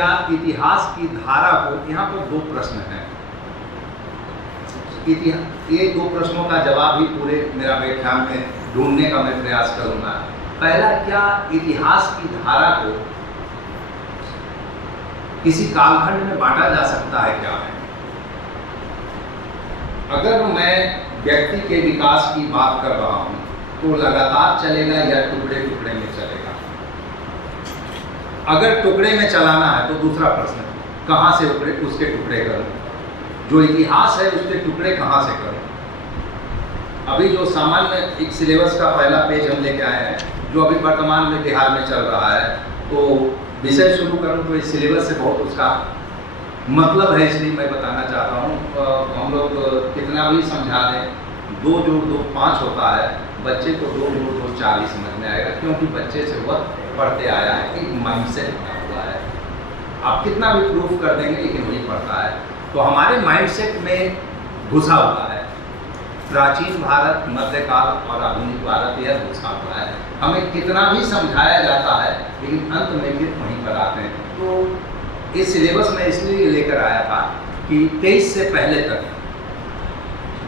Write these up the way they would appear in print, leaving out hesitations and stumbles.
क्या इतिहास की धारा को, यहाँ पर दो प्रश्न हैं, ये दो प्रश्नों का जवाब ही पूरे मेरा व्याख्यान में ढूंढने का मैं प्रयास करूंगा। पहला, क्या इतिहास की धारा को किसी कालखंड में बांटा जा सकता है क्या है? अगर मैं व्यक्ति के विकास की बात कर रहा हूं तो लगातार चलेगा या टुकड़े टुकड़े में चलेगा? अगर टुकड़े में चलाना है तो दूसरा प्रश्न, कहां से उसके टुकड़े करूं? जो इतिहास है उसके टुकड़े कहां से करूं? अभी जो सामान्य एक सिलेबस का पहला पेज हम लेके आए हैं, जो अभी वर्तमान में बिहार में चल रहा है, तो विषय शुरू करूं तो इस सिलेबस से बहुत उसका मतलब है, इसलिए मैं बताना चाहता हूं। हम लोग कितना भी समझा दें, 2 जोड़ 2 5 होता है, बच्चे को 2 जोड़ 2 4 ही समझ में आएगा, क्योंकि बच्चे से वह पढ़ते आया है, एक माइंडसेट बना हुआ है। आप कितना भी प्रूफ कर देंगे लेकिन वही पढ़ता है। तो हमारे माइंडसेट में घुसा हुआ है प्राचीन भारत, मध्यकाल और आधुनिक भारत, यह घुसा हुआ है। हमें कितना भी समझाया जाता है लेकिन अंत में फिर वहीं पर आते हैं। तो इस सिलेबस में इसलिए लेकर आया था कि 23 से पहले तक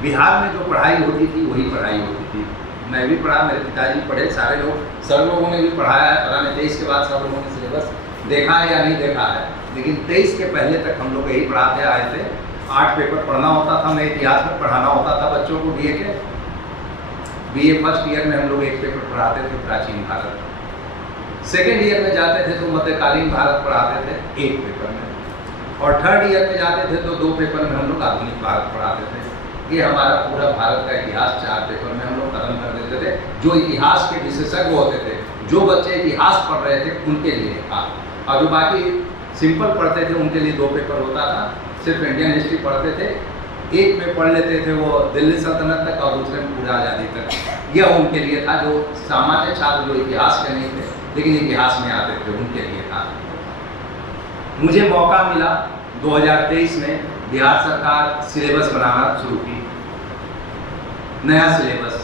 बिहार में जो पढ़ाई होती थी वही पढ़ाई होती थी। मैं भी पढ़ा, मेरे पिताजी पढ़े, सारे लोग, सब लोगों ने भी पढ़ाया है। पता नहीं 23 के बाद सब लोगों ने सिलेबस देखा है या नहीं देखा है, लेकिन 23 के पहले तक हम लोग यही पढ़ाते आए थे। 8 पेपर पढ़ना होता था, मैं इतिहास में पढ़ाना होता था बच्चों को। बीए फर्स्ट ईयर में हम लोग 1 पेपर पढ़ाते थे प्राचीन भारत, सेकेंड ईयर में जाते थे तो मध्यकालीन भारत पढ़ाते थे 1 पेपर में, और थर्ड ईयर में जाते थे तो 2 पेपर में हम लोग आधुनिक भारत पढ़ाते थे। ये हमारा पूरा भारत का इतिहास 4 पेपर में हम लोग खत्म कर देते थे। जो इतिहास के विशेषज्ञ होते थे, जो बच्चे इतिहास पढ़ रहे थे, उनके लिए था, और जो बाकी सिंपल पढ़ते थे उनके लिए 2 पेपर होता था। सिर्फ इंडियन हिस्ट्री पढ़ते थे, एक में पढ़ लेते थे वो दिल्ली सल्तनत तक और दूसरे में पूरा आज़ादी तक। यह उनके लिए था, जो सामान्य छात्र जो इतिहास के नहीं थे लेकिन इतिहास में आते थे, उनके लिए था। मुझे मौका मिला 2023 में, बिहार सरकार सिलेबस बनाना शुरू की, नया सिलेबस।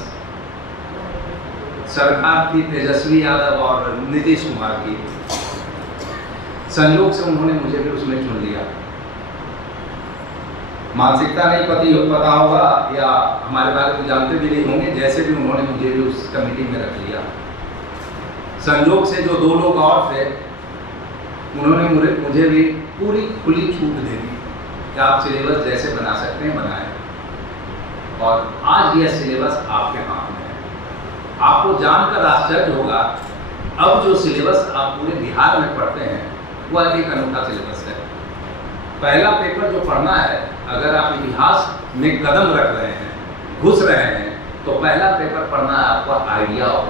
सरकार थी तेजस्वी यादव और नीतीश कुमार की, संयोग से उन्होंने मुझे भी उसमें चुन लिया। मानसिकता नहीं पता होगा या हमारे बारे में जानते भी नहीं होंगे, जैसे भी उन्होंने मुझे भी उस कमेटी में रख लिया। संयोग से जो 2 लोग और थे, उन्होंने मुझे भी पूरी खुली छूट दे दी कि आप सिलेबस जैसे बना सकते हैं बनाएं, और आज यह सिलेबस आपके हाथ में है। आपको जानकर आश्चर्य होगा, अब जो सिलेबस आप पूरे बिहार में पढ़ते हैं वह एक अनूठा सिलेबस है। पहला पेपर जो पढ़ना है, अगर आप इतिहास में कदम रख रहे हैं, घुस रहे हैं, तो पहला पेपर पढ़ना है आपको आइडिया ऑफ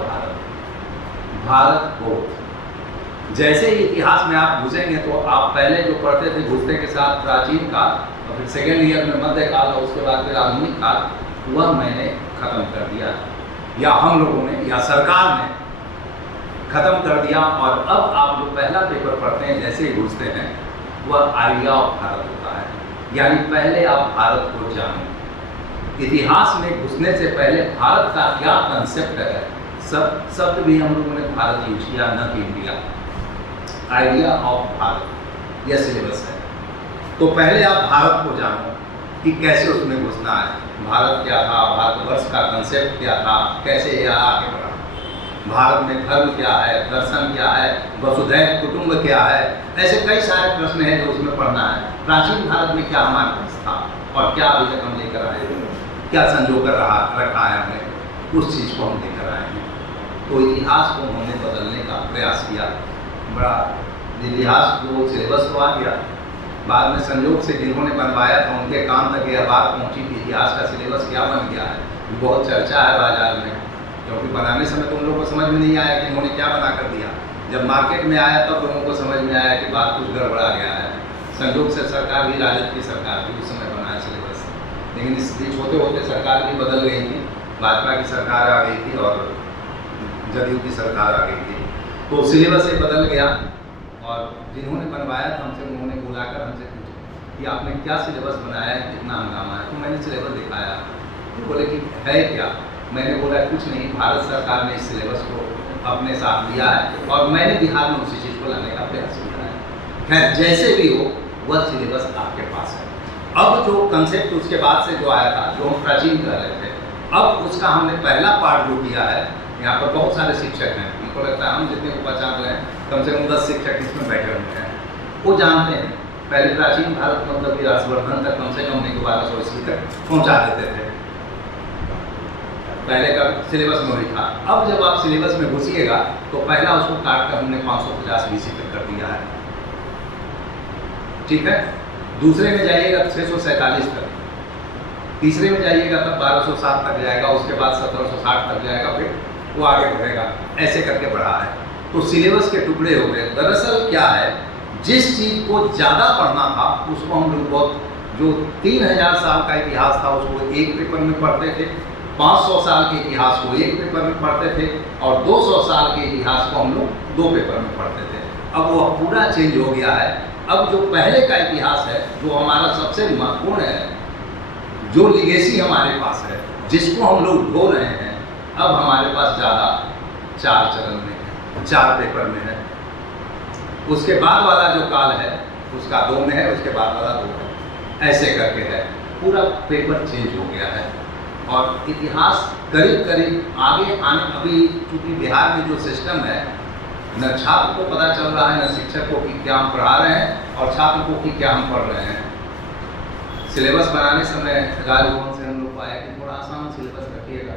भारत को। जैसे ही इतिहास में आप घुसेंगे तो आप पहले जो पढ़ते थे घुसते के साथ प्राचीन काल, और फिर सेकेंड ईयर में मध्यकाल, और उसके बाद फिर आधुनिक काल, वह मैंने खत्म कर दिया, या हम लोगों ने या सरकार ने खत्म कर दिया। और अब आप जो पहला पेपर पढ़ते हैं जैसे ही घुसते हैं, वह आइडिया ऑफ भारत होता है, यानी पहले आप भारत को जानो। इतिहास में घुसने से पहले भारत का क्या कंसेप्ट है, सब शब्द भी हम लोगों ने भारत यूज किया, न कि इंडिया। आइडिया ऑफ भारत यह सिलेबस है। तो पहले आप भारत को जानो कि कैसे उसमें घुसना है, भारत क्या था, भारतवर्ष का कंसेप्ट क्या था, कैसे यह आगे बढ़ा, भारत में धर्म क्या है, दर्शन क्या है, वसुधैव कुटुंब क्या है, ऐसे कई सारे प्रश्न हैं जो उसमें पढ़ना है। प्राचीन भारत में क्या हमारे पास था और क्या अभी तक हम लेकर आए हैं, क्या संजो कर रखा है हमने, उस चीज़ को हम लेकर आए हैं। तो इतिहास को हमने बदलने का प्रयास किया। बड़ा इतिहास जो सिलेबस तो आ गया, बाद में संयोग से जिन्होंने बनवाया था उनके काम तक यह बात पहुँची कि इतिहास का सिलेबस क्या बन गया है। बहुत चर्चा है बाजार में, क्योंकि बनाने समय तो उन लोगों को समझ में नहीं आया कि उन्होंने क्या बना कर दिया। जब मार्केट में आया तब लोगों को समझ में आया कि बात कुछ गड़बड़ा गया है। संयोग से सरकार भी राजद की सरकार थी, उस समय बनाया सिलेबस, लेकिन इस बीच होते होते सरकार भी बदल गई थी, भाजपा की सरकार आ गई थी और जदयू की सरकार आ गई थी, तो सिलेबस ही बदल गया। और जिन्होंने बनवाया था हमसे, उन्होंने बुलाकर हमसे पूछा कि आपने क्या सिलेबस बनाया है, कितना हंगामा है। तो मैंने सिलेबस दिखाया, तो बोले कि है क्या। मैंने बोला कुछ नहीं, भारत सरकार ने इस सिलेबस को अपने साथ लिया है और मैंने बिहार में उसी चीज़ को लाने का प्रयास किया है। खैर जैसे भी हो, वह सिलेबस आपके पास है। अब जो कंसेप्ट उसके बाद से जो आया था, जो हम प्राचीन कर रहे थे, अब उसका हमने पहला पार्ट जो किया है, यहाँ पर बहुत सारे शिक्षक हैं, हमको लगता है हम जितने को पहचान रहे हैं कम से कम 10 शिक्षक इसमें बैठे हुए हैं, वो जानते हैं। पहले प्राचीन भारत मतलब कि हर्षवर्धन तक कम से कम 1200 ईस्वी तक पहुँचा देते थे, पहले का सिलेबस में वही था। अब जब आप सिलेबस में घुसिएगा तो पहला उसको काट कर हमने 550 BC तक कर दिया है, ठीक है। दूसरे में जाइएगा 647 तक, तीसरे में जाइएगा तब 1207 तक जाएगा, उसके बाद 1760 तक जाएगा, फिर वो आगे बढ़ेगा, ऐसे करके बढ़ा है। तो सिलेबस के टुकड़े हो गए। दरअसल क्या है, जिस चीज़ को ज़्यादा पढ़ना था उसको हम लोग बहुत, जो 3000 साल का इतिहास था उसको एक पेपर में पढ़ते थे, 500 साल के इतिहास को एक पेपर में पढ़ते थे, और 200 साल के इतिहास को हम लोग 2 पेपर में पढ़ते थे। अब वो पूरा चेंज हो गया है। अब जो पहले का इतिहास है, जो हमारा सबसे महत्वपूर्ण है, जो लिगेसी हमारे पास है, जिसको हम लोग ढो रहे हैं, अब हमारे पास ज़्यादा 4 चरण में है, 4 पेपर में है। उसके बाद वाला जो काल है उसका 2 में है, उसके बाद वाला 2 है, ऐसे करके है। पूरा पेपर चेंज हो गया है और इतिहास करीब करीब आगे आने, अभी चूँकि बिहार में जो सिस्टम है, न छात्र को पता चल रहा है, न शिक्षक को कि क्या हम पढ़ा रहे हैं और छात्र को कि क्या हम पढ़ रहे हैं। सिलेबस बनाने समय राजभवन से हम लोग पाया कि थोड़ा आसान सिलेबस रखिएगा,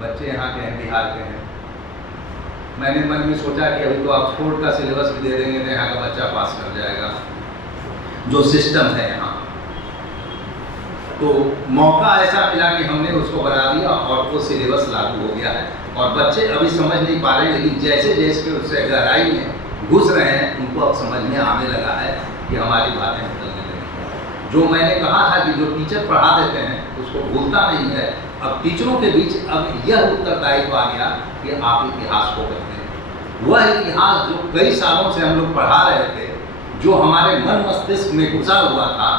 बच्चे यहाँ के हैं, बिहार के हैं। मैंने मन में सोचा कि अभी तो ऑक्सफोर्ड का सिलेबस भी दे देंगे तो यहाँ का बच्चा पास कर जाएगा, जो सिस्टम है यहाँ। तो मौका ऐसा मिला कि हमने उसको बना दिया और वो सिलेबस लागू हो गया है और बच्चे अभी समझ नहीं पा रहे, लेकिन जैसे जैसे उससे गहराई में घुस रहे हैं उनको अब समझ में आने लगा है कि हमारी बातें बदलने लगी। जो मैंने कहा था कि जो टीचर पढ़ा देते हैं उसको भूलता नहीं है, अब टीचरों के बीच अब यह उत्तरदायित्व आ गया कि आप इतिहास को बदलें। वह इतिहास जो कई सालों से हम लोग पढ़ा रहे थे, जो हमारे मन मस्तिष्क में घुसा हुआ था,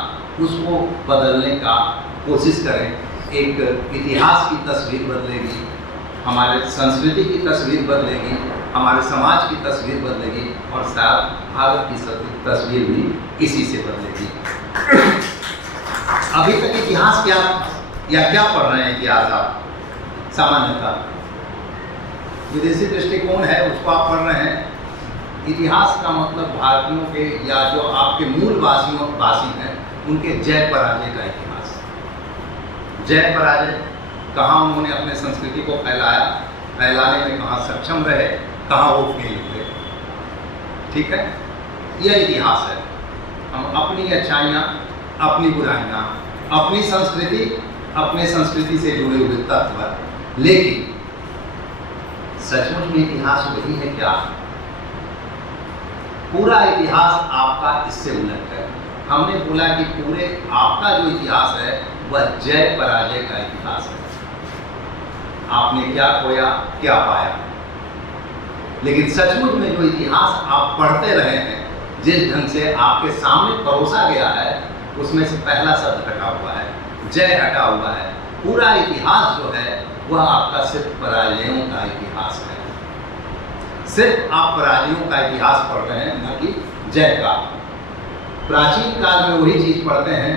उसको बदलने का कोशिश करें। एक इतिहास की तस्वीर बदलेगी, हमारे संस्कृति की तस्वीर बदलेगी, हमारे समाज की तस्वीर बदलेगी और शायद भारत की तस्वीर भी इसी से बदलेगी। अभी तक इतिहास क्या या क्या पढ़ रहे हैं इतिहास आप? सामान्यतः विदेशी दृष्टिकोण है उसको आप पढ़ रहे हैं। इतिहास का मतलब भारतीयों के या जो आपके मूल वासी हैं उनके जय पराजय का इतिहास। जय पराजय, कहाँ उन्होंने अपने संस्कृति को फैलाया, फैलाने में कहाँ सक्षम रहे, कहाँ वो फेल हुए, ठीक है, यह इतिहास है। हम अपनी अच्छाइयाँ, अपनी बुराइयाँ, अपनी संस्कृति, अपने संस्कृति से जुड़े हुए तत्व, लेकिन सचमुच में इतिहास वही है क्या? पूरा इतिहास आपका इससे उलट है। हमने बोला कि पूरे आपका जो इतिहास है वह जय पराजय का इतिहास है। आपने क्या खोया, क्या पाया। लेकिन सचमुच में जो इतिहास आप पढ़ते रहे हैं, जिस ढंग से आपके सामने परोसा गया है, उसमें से पहला शब्द हटा हुआ है, जय हटा हुआ है। पूरा इतिहास जो है वह आपका सिर्फ पराजयों का इतिहास है। सिर्फ आप पराजयों का इतिहास पढ़ रहे हैं, न कि जय का। प्राचीन काल में वही चीज पढ़ते हैं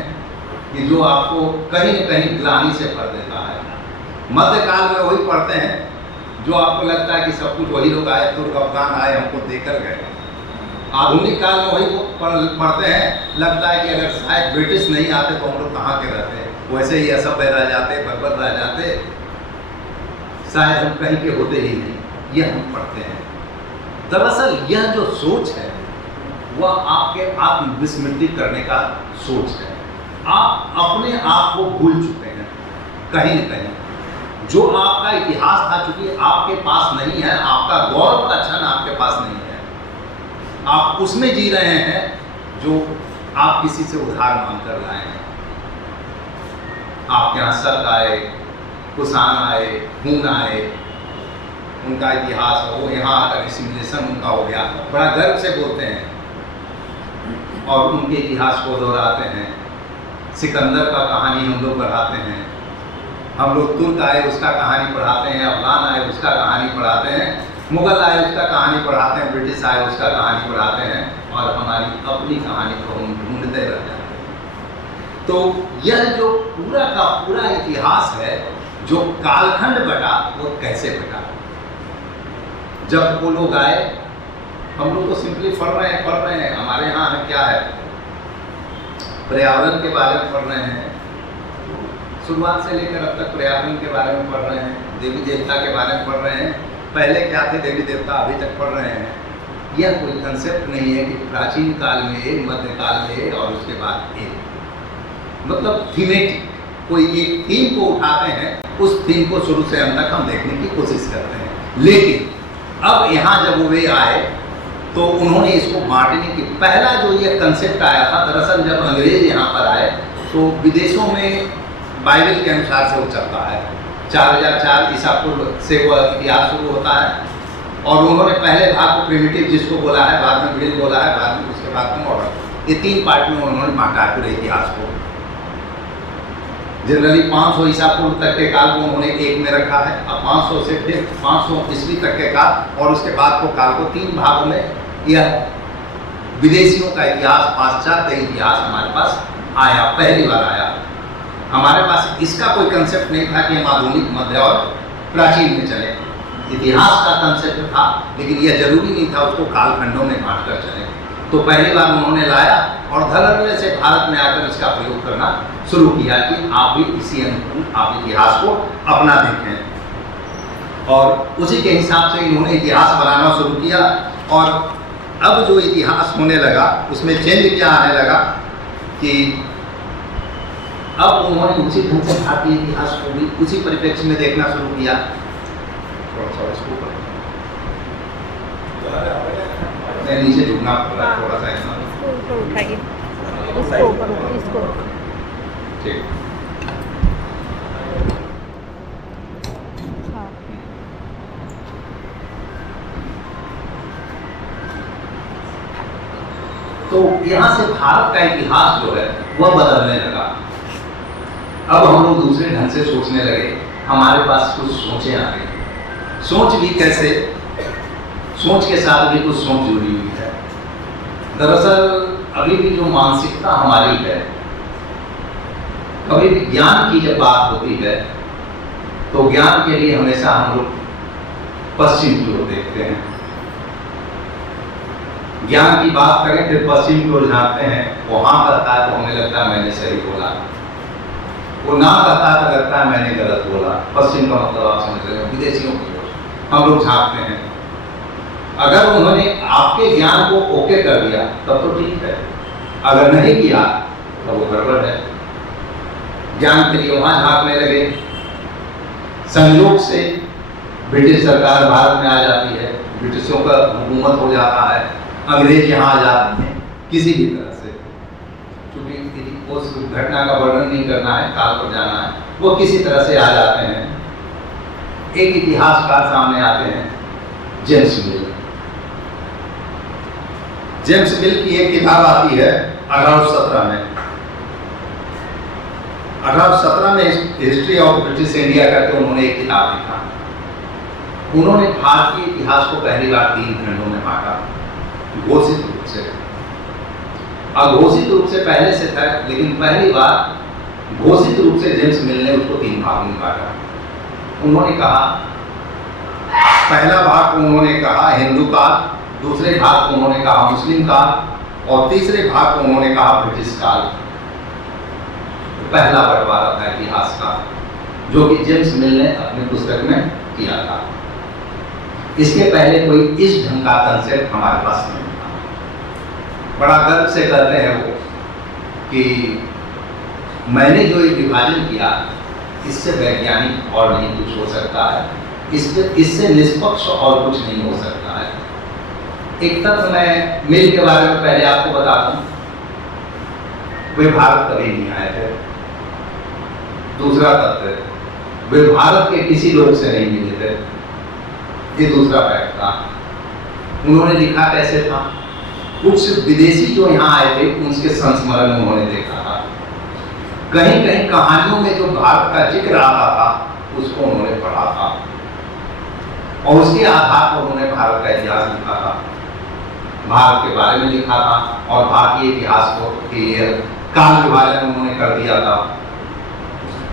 कि जो आपको कहीं न कहीं ग्लानि से भर देता है। मध्यकाल में वही पढ़ते हैं जो आपको लगता है कि सब कुछ वही लोग आए, तुर्क अफगान आए, हमको देकर गए। आधुनिक काल में वही पढ़ते हैं, लगता है कि अगर शायद ब्रिटिश नहीं आते तो हम लोग कहाँ के रहते, वैसे ही असभ्य रह जाते, बर्बर रह जाते, शायद हम कहीं के होते ही नहीं। यह हम पढ़ते हैं। दरअसल यह जो सोच है वह आपके आत्मविस्मृति करने का सोच है। आप अपने आप को भूल चुके हैं कहीं न कहीं। जो आपका इतिहास था, चूंकि आपके पास नहीं है, आपका गौरव का क्षण आपके पास नहीं है, आप उसमें जी रहे हैं जो आप किसी से उधार मांग कर लाए हैं। आपके यहाँ शक आए, कुषाण आए, हून आए, उनका इतिहास वो यहाँ आकर एसिमिलेशन उनका हो गया, बड़ा गर्व से बोलते हैं और उनके इतिहास को दोहराते हैं। सिकंदर का कहानी हम लोग पढ़ाते हैं, हम लोग तुर्क आए उसका कहानी पढ़ाते हैं, अफगान आए उसका कहानी पढ़ाते हैं, मुगल आए उसका कहानी पढ़ाते हैं, ब्रिटिश आए उसका कहानी पढ़ाते हैं, और हमारी अपनी कहानी को हम ढूंढते रह जाते हैं। तो यह जो पूरा का पूरा इतिहास है, जो कालखंड बटा, वो कैसे बटा? जब वो लोग आए, हम लोग तो सिंपली पढ़ रहे हैं। हमारे यहाँ क्या है, पर्यावरण के बारे में पढ़ रहे हैं, शुरुआत से लेकर अब तक पर्यावरण के बारे में पढ़ रहे हैं, देवी देवता के बारे में पढ़ रहे हैं। पहले क्या थे देवी देवता, अभी तक पढ़ रहे हैं। यह कोई कंसेप्ट नहीं है कि प्राचीन काल में एक, मध्यकाल में और उसके बाद एक, मतलब थीमेटिक कोई एक थीम को उठाते हैं, उस थीम को शुरू से अंत तक हम देखने की कोशिश करते हैं। लेकिन अब यहाँ जब वे आए तो उन्होंने इसको बांटने की, पहला जो ये कंसेप्ट आया था, दरअसल जब अंग्रेज यहाँ पर आए तो विदेशों में बाइबल के अनुसार से वो चलता है, 4004 ईसा पूर्व से वो इतिहास शुरू होता है, और उन्होंने पहले भाग को प्रिमिटिव जिसको बोला है, बाद में मिडिल बोला है, बाद में उसके बाद में मॉडर्न, ये 3 पार्ट में उन्होंने बांटा है पूरे इतिहास को। जनरली 500 ईसा पूर्व तक के काल को उन्होंने एक में रखा है, अब 500 से फिर 500 ईस्वी तक के काल और उसके बाद को काल को 3 भागों में यह विदेशियों का इतिहास, पाश्चात्य इतिहास हमारे पास आया, पहली बार आया। हमारे पास इसका कोई कंसेप्ट नहीं था कि हम आधुनिक, मध्य और प्राचीन में चले। इतिहास का कंसेप्ट था, लेकिन यह जरूरी नहीं था उसको कालखंडों में बांट कर चले। तो पहली बार उन्होंने लाया और धड़ल्ले से भारत में आकर इसका प्रयोग करना शुरू किया कि आप भी इसी अनुकूल आप इतिहास को अपना देखें, और उसी के हिसाब से इन्होंने इतिहास बनाना शुरू किया। और अब जो इतिहास होने लगा उसमें चेंज क्या आने लगा कि अब उन्होंने उसी ढंग से भारतीय इतिहास को भी उसी परिप्रेक्ष्य में देखना शुरू किया। नीचे झुकना पड़ रहा है थोड़ा सा, इसको उठाइए, इसको ठीक। तो यहाँ से भारत का इतिहास जो है वह बदलने लगा। अब हम लोग दूसरे ढंग से सोचने लगे, हमारे पास कुछ सोचें आ गई। सोच भी कैसे, सोच के साथ भी कुछ सोच जुड़ी हुई है। दरअसल अभी भी जो मानसिकता हमारी है, कभी भी ज्ञान की जब बात होती है तो ज्ञान के लिए हमेशा हम लोग पश्चिम की ओर देखते हैं। ज्ञान की बात करें फिर पश्चिम की ओर झांकते हैं, वो हाँ कहता है तो हमें लगता है मैंने सही बोला, वो ना कहता है तो लगता है मैंने गलत बोला। पश्चिम का मतलब आप समझ रहे हो, विदेशियों की ओर हम लोग झांकते हैं। अगर उन्होंने आपके ज्ञान को ओके कर दिया तब तो ठीक है, अगर नहीं किया तो वो गड़बड़ है। ज्ञान के लिए वहां झांकने लगे। संयोग से ब्रिटिश सरकार भारत में आ जाती है, ब्रिटिशों का हुकूमत हो जाता है, अंग्रेज यहाँ आ जाते हैं किसी भी तरह से, क्योंकि उस घटना का वर्णन नहीं करना है, काल पर जाना है, वो किसी तरह से आ जाते हैं। एक इतिहासकार सामने आते हैं, जेम्स मिल। जेम्स मिल की एक किताब आती है 1817 में। 1817 में हिस्ट्री ऑफ ब्रिटिश इंडिया करके उन्होंने एक किताब लिखा। उन्होंने भारतीय इतिहास को पहली बार 3 खंडों में बांटा, घोषित रूप से। अघोषित रूप से पहले से था, लेकिन पहली बार घोषित रूप से जेम्स मिल ने उसको 3 भागों में बांटा। उन्होंने कहा, पहला भाग को उन्होंने कहा हिंदू काल, दूसरे भाग को उन्होंने कहा मुस्लिम काल, और तीसरे भाग को उन्होंने कहा ब्रिटिश काल। पहला बंटवारा था इतिहास का, जो कि जेम्स मिल ने अपनी पुस्तक में किया था। इसके पहले कोई इस ढंग का कंसेप्ट हमारे पास नहीं था। बड़ा गर्व से कहते हैं वो कि मैंने जो ये विभाजन किया, इससे वैज्ञानिक और नहीं कुछ हो सकता है, इससे निष्पक्ष और कुछ नहीं हो सकता है। एक तथ्य मैं मिल के बारे में पहले आपको बता दूं, वे भारत कभी नहीं आए थे। दूसरा तथ्य, वे भारत के किसी लोग से नहीं मिले थे, ये दूसरा फैक्ट था। उन्होंने लिखा कैसे था, कुछ विदेशी जो यहाँ आए थे उनके संस्मरण उन्होंने देखा था, कहीं कहीं कहानियों में जो भारत का जिक्र आता था उसको उन्होंने पढ़ा था, और उसके आधार पर उन्होंने भारत का इतिहास लिखा था, भारत के बारे में लिखा था और भारतीय इतिहास को के लिए काल विभाजन उन्होंने कर दिया था।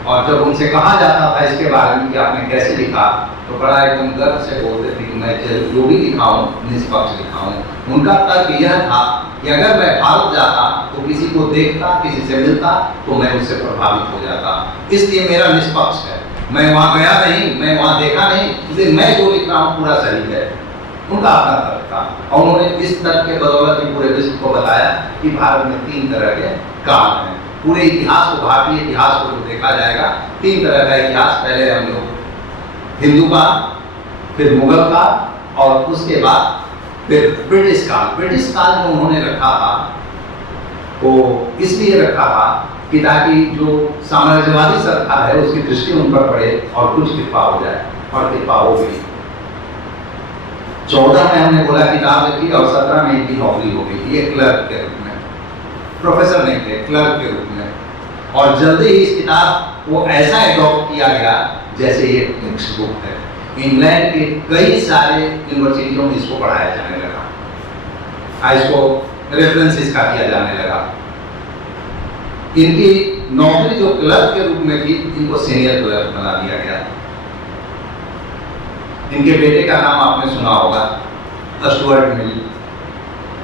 और जब उनसे कहा जाता था इसके बारे में कि आपने कैसे लिखा, तो बड़ा एकदम गर्व से बोलते थे कि मैं जो भी लिखा हूँ निष्पक्ष लिखा हूँ। उनका तर्क यह था कि अगर मैं भारत जाता तो किसी को देखता, किसी से मिलता तो मैं उससे प्रभावित हो जाता, इसलिए मेरा निष्पक्ष है। मैं वहाँ गया नहीं, मैं वहाँ देखा नहीं, इसलिए मैं जो लिख रहा हूँ पूरा सही है। उनका अपना तर्क था और उन्होंने इस तर्क के बदौलत ही पूरे विश्व को बताया कि भारत में 3 तरह के काल हैं। पूरे इतिहास को, भारतीय इतिहास को जो देखा जाएगा 3 तरह का इतिहास, पहले हम लोग हिंदू काल, फिर मुगल काल और उसके बाद फिर ब्रिटिश काल। ब्रिटिश काल जो उन्होंने रखा था वो इसलिए रखा था कि ताकि जो साम्राज्यवादी सरकार है उसकी दृष्टि उन पर पड़े और कुछ कृपा हो जाए, और कृपा हो गई। 14 में हमने बोला किताब लिखी और 17 में इनकी नौकरी हो गई, ये क्लर्क के रूप में, प्रोफेसर नहीं थे, क्लर्क के रूप में। और जल्दी ही इस किताब को ऐसा एडॉप्ट किया गया जैसे ये टेक्स्ट बुक है। इंग्लैंड के कई सारे यूनिवर्सिटियों में इसको पढ़ाया जाने लगा, इसको रेफरेंस इसका किया जाने लगा। इनकी नौकरी जो क्लर्क के रूप में थी, इनको सीनियर क्लर्क बना दिया गया। इनके बेटे का नाम आपने सुना होगा, स्टुअर्ट मिल।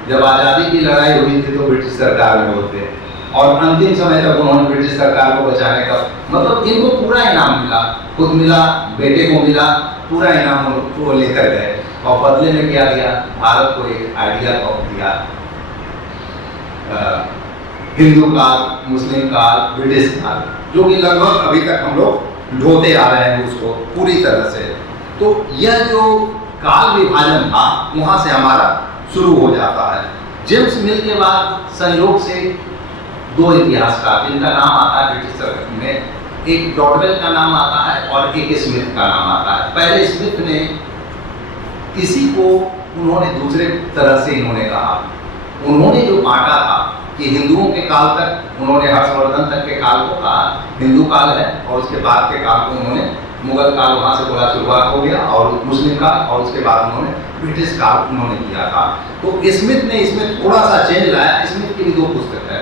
जब आज़ादी की लड़ाई हुई थी तो ब्रिटिश सरकार में होते और अंतिम समय तक उन्होंने ब्रिटिश सरकार को बचाने का, मतलब इनको पूरा इनाम मिला, खुद मिला, बेटे को मिला, पूरा इनाम वो लेकर गए। और बदले में क्या दिया, भारत को एक आइडिया दिया, हिंदू काल, मुस्लिम काल, ब्रिटिश काल, जो कि लगभग अभी तक हम लोग ढोते आ रहे हैं उसको पूरी तरह से। तो यह जो काल विभाजन था वहाँ से हमारा शुरू हो जाता है। जेम्स मिल के बाद संयोग से 2 इतिहासकार जिनका नाम आता है ब्रिटिश सरकार में, एक डॉडवेल का नाम आता है और एक स्मिथ का नाम आता है। पहले स्मिथ ने इसी को उन्होंने दूसरे तरह से इन्होंने कहा, उन्होंने जो बांटा था कि हिंदुओं के काल तक उन्होंने हर्षवर्धन तक के काल को कहा हिंदू काल है, और उसके बाद के काल को उन्होंने मुगल काल वहाँ से बोला शुरुआत हो गया, और मुस्लिम काल, और उसके बाद उन्होंने ब्रिटिश काल उन्होंने किया था। तो स्मिथ ने इसमें थोड़ा सा चेंज लाया। स्मिथ की भी 2 पुस्तक है।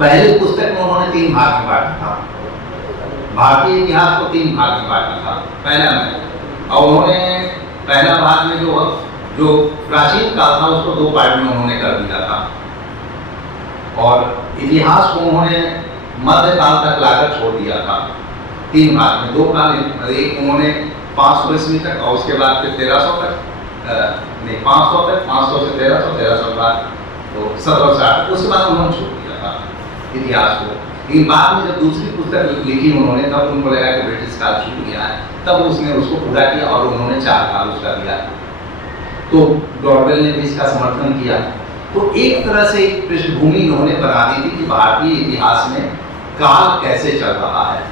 पहली पुस्तक में उन्होंने 3 भाग में बांटा था, भारतीय इतिहास को 3 भाग में बांटा था पहला में। और उन्होंने पहला भाग में जो प्राचीन काल था उसको 2 पार्ट में उन्होंने कर दिया था, और इतिहास को उन्होंने मध्यकाल तक लाकर छोड़ दिया था। 3 भाग में 2 काल, एक उन्होंने 500 ईस्वी तक और उसके बाद फिर 1300 तक, नहीं 500 तक, 500 से 1300, 1300 बाद तो 1760, उसके बाद उन्होंने छोड़ दिया था इतिहास को। लेकिन बाद में जब दूसरी पुस्तक लिखी उन्होंने, तब उनको लगा कि ब्रिटिश काल छूट गया है, तब उसने उसको पूरा किया और उन्होंने 4 काल उसका दिया। तो डॉडवेल ने भी इसका समर्थन किया। तो एक तरह से एक पृष्ठभूमि इन्होंने बना दी थी कि भारतीय इतिहास में काल कैसे चल रहा है।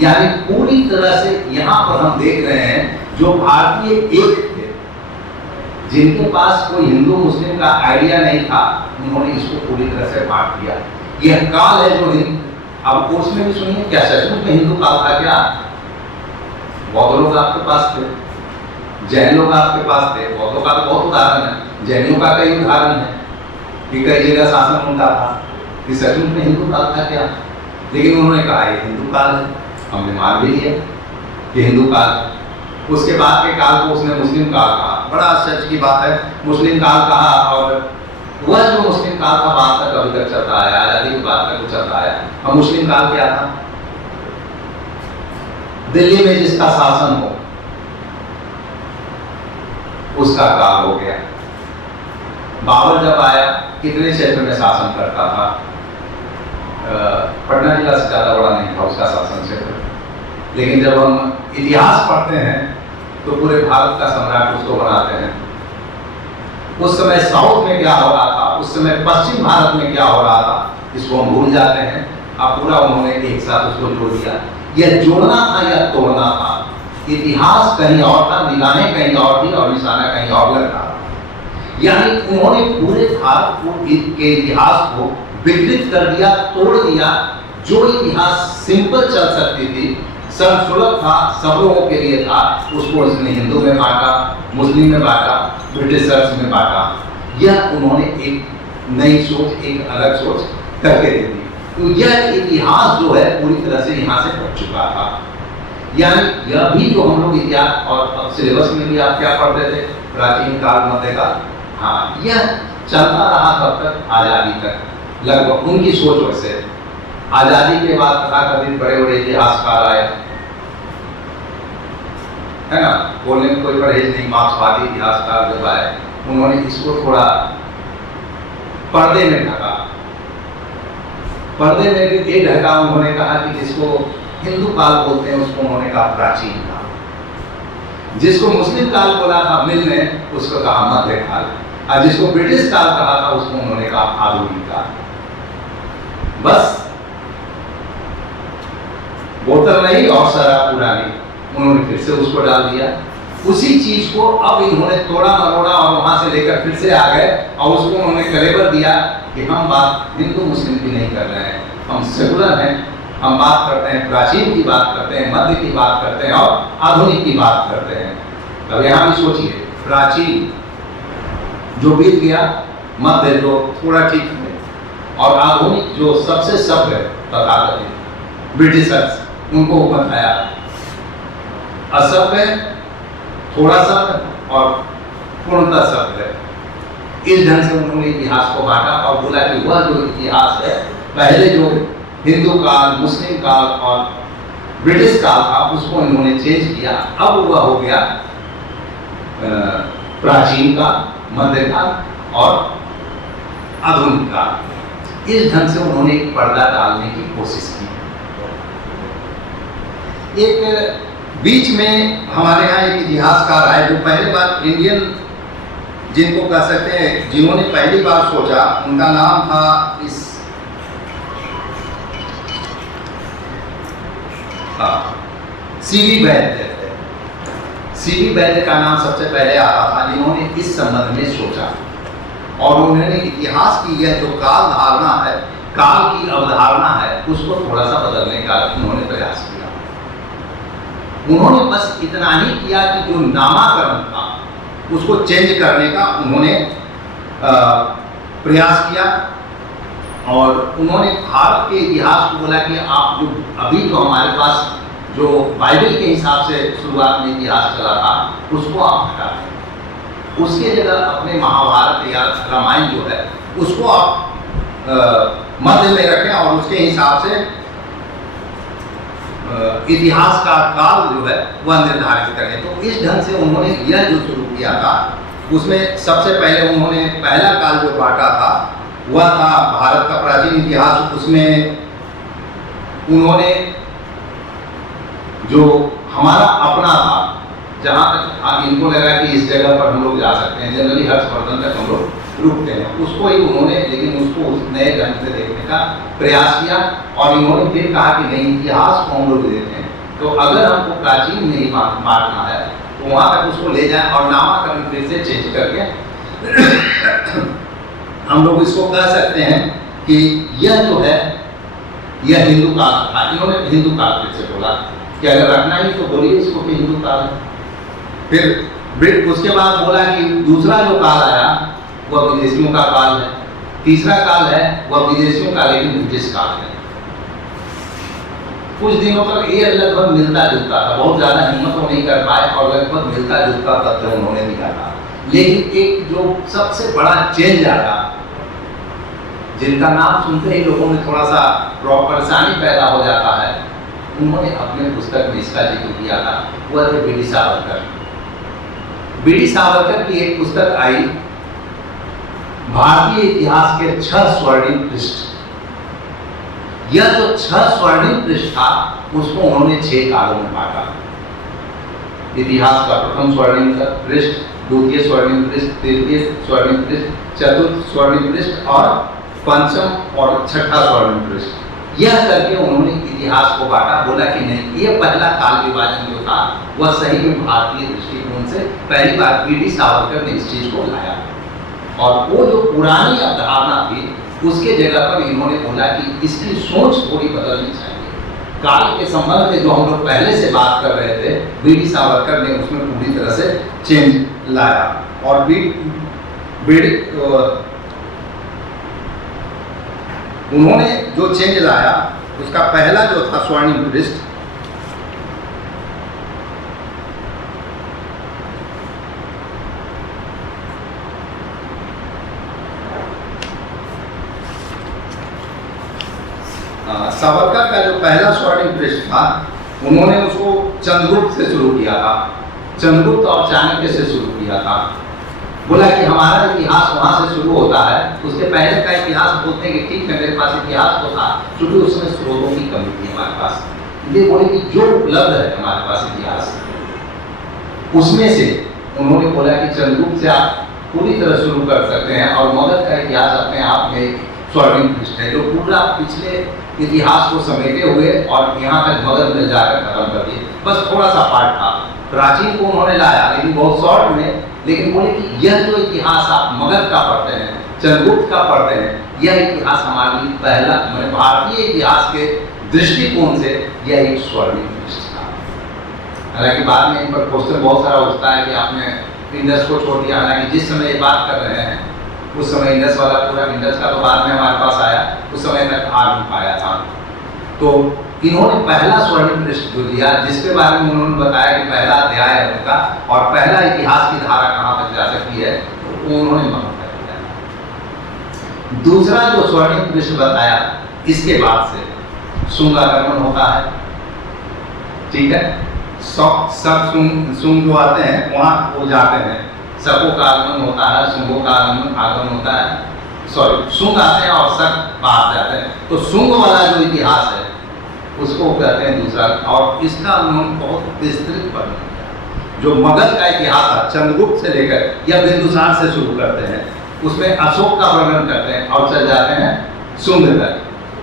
यानी पूरी तरह से यहाँ पर हम देख रहे हैं जो भारतीय एक थे, जिनके पास कोई हिंदू मुस्लिम का आइडिया नहीं था, उन्होंने इसको पूरी तरह से बांट दिया। यह काल है जो अब कोर्स में भी सुनिए, क्या सचमुच में हिंदू काल था क्या? बौद्ध लोग आपके पास थे, जैन लोग आपके पास थे। बौद्धों का तो बहुत उदाहरण है, जैनियों का कई उदाहरण है कि कई जगह शासन उनका था, कि सचमुच में हिंदू काल था क्या? लेकिन उन्होंने कहा ये हिंदू काल है, हमने मान भी लिया कि हिंदू काल। उसके बाद के काल को उसने मुस्लिम काल कहा। बड़ा आश्चर्य की बात है, मुस्लिम काल कहा, और वह जो मुस्लिम काल था बाद तक अभी तक चलता आया, आजादी के बाद तक चलता आया। और मुस्लिम काल क्या था? दिल्ली में जिसका शासन हो उसका काल हो गया। बाबर जब आया कितने क्षेत्र में शासन करता था? पटना जिला से ज्यादा बड़ा नहीं था उसका शासन क्षेत्र। लेकिन जब हम इतिहास पढ़ते हैं तो पूरे भारत का सम्राट उसको बनाते हैं। उस समय साउथ में क्या हो रहा था, उस समय पश्चिम भारत में क्या हो रहा था, इसको हम भूल जाते हैं। अब पूरा उन्होंने एक साथ उसको जोड़ दिया। यह जोड़ना था या तोड़ना था। इतिहास कहीं और था, निगाहें कहीं और थी और निशाना कहीं और लग रहा था। यानी उन्होंने पूरे भारत को के इतिहास को विकृत कर दिया, तोड़ दिया। जो इतिहास सिंपल चल सकती थी, सर्वसुलभ था, सब लोगों के लिए था, उसको इसने हिंदू में बांटा, मुस्लिम में बांटा, ब्रिटिशर्स में बांटा। यह उन्होंने एक नई सोच, एक अलग सोच करके दे दी। तो यह इतिहास जो है पूरी तरह से यहाँ से कट चुका था। यानी यह भी जो हम लोग इतिहास और सिलेबस में भी आप क्या पढ़ते थे, प्राचीन काल मध्यकाल, हाँ, यह चलता रहा तब तक आज़ादी तक। लगभग उनकी सोच वैसे। आज़ादी के बाद तथाकथित बड़े बड़े इतिहासकार आए, है ना, बोलने में कोई परहेज नहीं, मार्क्सवादी इतिहासकार जब आए, उन्होंने इसको थोड़ा पर्दे में ढका। पर्दे में भी ये ढका, उन्होंने कहा कि जिसको हिंदू काल बोलते हैं उसको उन्होंने कहा प्राचीन काल, जिसको मुस्लिम काल बोला था मिल ने उसको कहा मध्य काल, और जिसको ब्रिटिश काल कहा था उसको उन्होंने कहा आधुनिक काल। बस बोतल नहीं और शराब पुरानी, उन्होंने फिर से उसको डाल दिया। उसी चीज को अब इन्होंने तोड़ा मरोड़ा और वहां से लेकर फिर से आ गए और उसको उन्होंने कलेवर दिया कि हम बात हिंदू मुस्लिम की नहीं कर रहे हैं, हम सेकुलर हैं, हम बात करते हैं प्राचीन की बात करते हैं, मध्य की बात करते हैं और आधुनिक की बात करते हैं। अब यहाँ भी सोचिए, प्राचीन जो बीत गया, मध्य जो थोड़ा ठीक है, और आधुनिक जो सबसे सभ्य तथाकथित ब्रिटिशर्स, उनको बताया असभ्य, थोड़ा सभ्य और पूर्णतः सभ्य। इस ढंग से उन्होंने इतिहास को बांटा और बोला कि वह जो इतिहास है, पहले जो हिंदू काल, मुस्लिम काल और ब्रिटिश काल था, उसको इन्होंने चेंज किया। अब वह हो गया प्राचीन काल, मध्यकाल और आधुनिक काल। इस ढंग से उन्होंने एक पर्दा डालने की कोशिश की। एक बीच में हमारे यहाँ एक इतिहासकार आए जो पहली बार इंडियन, जिनको कह सकते हैं, जिन्होंने पहली बार सोचा, उनका नाम था सीवी वैद्य। सीवी वैद्य का नाम सबसे पहले आता था, जिन्होंने इस संबंध में सोचा और उन्होंने इतिहास की यह जो काल धारणा है, काल की अवधारणा है, उसको थोड़ा सा बदलने का उन्होंने प्रयास किया। उन्होंने बस इतना ही किया कि जो नामाकरण था उसको चेंज करने का उन्होंने प्रयास किया और उन्होंने भारत के इतिहास को बोला कि आप जो अभी जो हमारे पास जो बाइबल के हिसाब से शुरुआत में इतिहास चला था, उसको आप हटा दें, उसके जगह अपने महाभारत या रामायण जो है उसको आप मध्य में रखें और उसके हिसाब से इतिहास का काल जो है वह निर्धारित करें। तो इस ढंग से उन्होंने यह जो शुरू किया था, उसमें सबसे पहले उन्होंने पहला काल जो बांटा था वह था भारत का प्राचीन इतिहास। उसमें उन्होंने जो हमारा अपना था, जहाँ तक इनको लगा कि इस जगह पर हम लोग जा सकते हैं, जनरली हर्षवर्धन तक हम लोग रुकते हैं, उसको ही उन्होंने, लेकिन उसको उस नए ढंग से देखने का प्रयास किया और इन्होंने फिर कहा कि नहीं, इतिहास को हम लोग देते हैं, तो अगर हमको प्राचीन में ही मारना है तो वहाँ तक उसको ले जाएं और नामाकरण फिर से चेंज करके हम लोग इसको कह सकते हैं कि यह जो है यह हिंदू काल था। इन्होंने हिंदू काल फिर से बोला कि अगर रखना ही तो बोलिए इसको कि हिंदू काल है। फिर उसके बाद बोला कि दूसरा जो काल आया वह विदेशियों का काल है, तीसरा काल है वह विदेशियों का लेकिन ब्रिटिश काल है। कुछ दिनों तक ये लगभग मिलता जुलता था, बहुत ज्यादा हिम्मत वो नहीं कर पाए और लगभग मिलता जुलता तथ्य उन्होंने निकाला। लेकिन एक जो सबसे बड़ा चेंज आया, जिनका नाम सुनते ही लोगों में थोड़ा सा परेशानी पैदा हो जाता है, उन्होंने अपने पुस्तक में इसका जिक्र किया था, वह थे बी डी सावरकर। बी डी सावरकर की एक पुस्तक आई, भारतीय इतिहास के 6 स्वर्णिम पृष्ठ। यह जो 6 स्वर्णिम पृष्ठ था उसको उन्होंने 6 कालों में बांटा। इतिहास का प्रथम स्वर्णिम पृष्ठ, द्वितीय स्वर्णिम पृष्ठ, तृतीय स्वर्णिम पृष्ठ, चतुर्थ स्वर्णिम पृष्ठ और पंचम और छठा स्वर्णिम पृष्ठ। यह करके उन्होंने इतिहास को बांटा। बोला कि नहीं, ये पहला काल विभाजन जो था वह सही में भारतीय दृष्टिकोण से पहली बार बी डी सावरकर ने इस चीज को लाया और वो जो पुरानी अवधारणा थी उसके जगह पर इन्होंने बोला कि इसकी सोच थोड़ी बदलनी चाहिए। काल के संबंध में जो हम लोग पहले से बात कर रहे थे, वीर सावरकर ने उसमें पूरी तरह से चेंज लाया। और उन्होंने जो चेंज लाया उसका पहला जो था स्वर्णिम पृष्ठ, सावरकर का जो पहला स्वर्णिम पृष्ठ था उन्होंने उसको चंद्रगुप्त से शुरू किया था, चंद्रगुप्त और चाणक्य से शुरू किया था। बोला कि हमारा इतिहास वहां से शुरू होता है, उसके पहले का इतिहास बोलते हैं कि ठीक है मेरे पास इतिहास तो था, क्योंकि उसमें स्रोतों की कमी थी हमारे पास। ये बोले कि जो उपलब्ध है हमारे पास इतिहास, उसमें से उन्होंने बोला कि चंद्रगुप्त से आप पूरी तरह शुरू कर सकते हैं और मगध का इतिहास अपने आप में स्वर्णिम पृष्ठ है, जो पूरा पिछले इतिहास को समेटे हुए और यहाँ तक मगध में जाकर खत्म कर दिए। बस थोड़ा सा पार्ट था, प्राचीन को उन्होंने लाया लेकिन बहुत शॉर्ट में, लेकिन बोले कि यह जो इतिहास आप मगध का पढ़ते हैं, चंद्रगुप्त का पढ़ते हैं, यह इतिहास हमारे लिए पहला मैंने भारतीय इतिहास के दृष्टिकोण से यह एक स्वर्णिम पृष्ठ था। हालांकि बाद में इन पर क्वेश्चन बहुत सारा उठता है कि आपने इंडस को छोड़ दिया, हालांकि जिस समय ये बात कर रहे हैं उस समय इंडस वाला पूरा इंडस का तो बाद में हमारे पास आया, उस समय तक आ नहीं पाया था। तो इन्होंने पहला स्वर्णिम पृष्ठ जो दिया, जिसके बारे में उन्होंने बताया कि पहला अध्याय है उनका और पहला इतिहास की धारा कहाँ तक जा सकती है, तो उन्होंने मगध कर दिया। दूसरा जो स्वर्णिम पृष्ठ बताया, इसके बाद से शुंग आक्रमण होता है, ठीक है। सब शुंग जो आते हैं वहाँ वो जाते हैं, शकों का आगमन होता है, शुंगों का आगमन होता है, सॉरी शुंग आते हैं और शक बाहर जाते हैं। तो शुंग वाला जो इतिहास है उसको कहते हैं दूसरा, और इसका उन्होंने बहुत विस्तृत वर्णन किया। जो मगध का इतिहास है चंद्रगुप्त से लेकर या बिंदुसार से शुरू करते हैं, उसमें अशोक का वर्णन करते हैं और चल जाते हैं शुंग तक,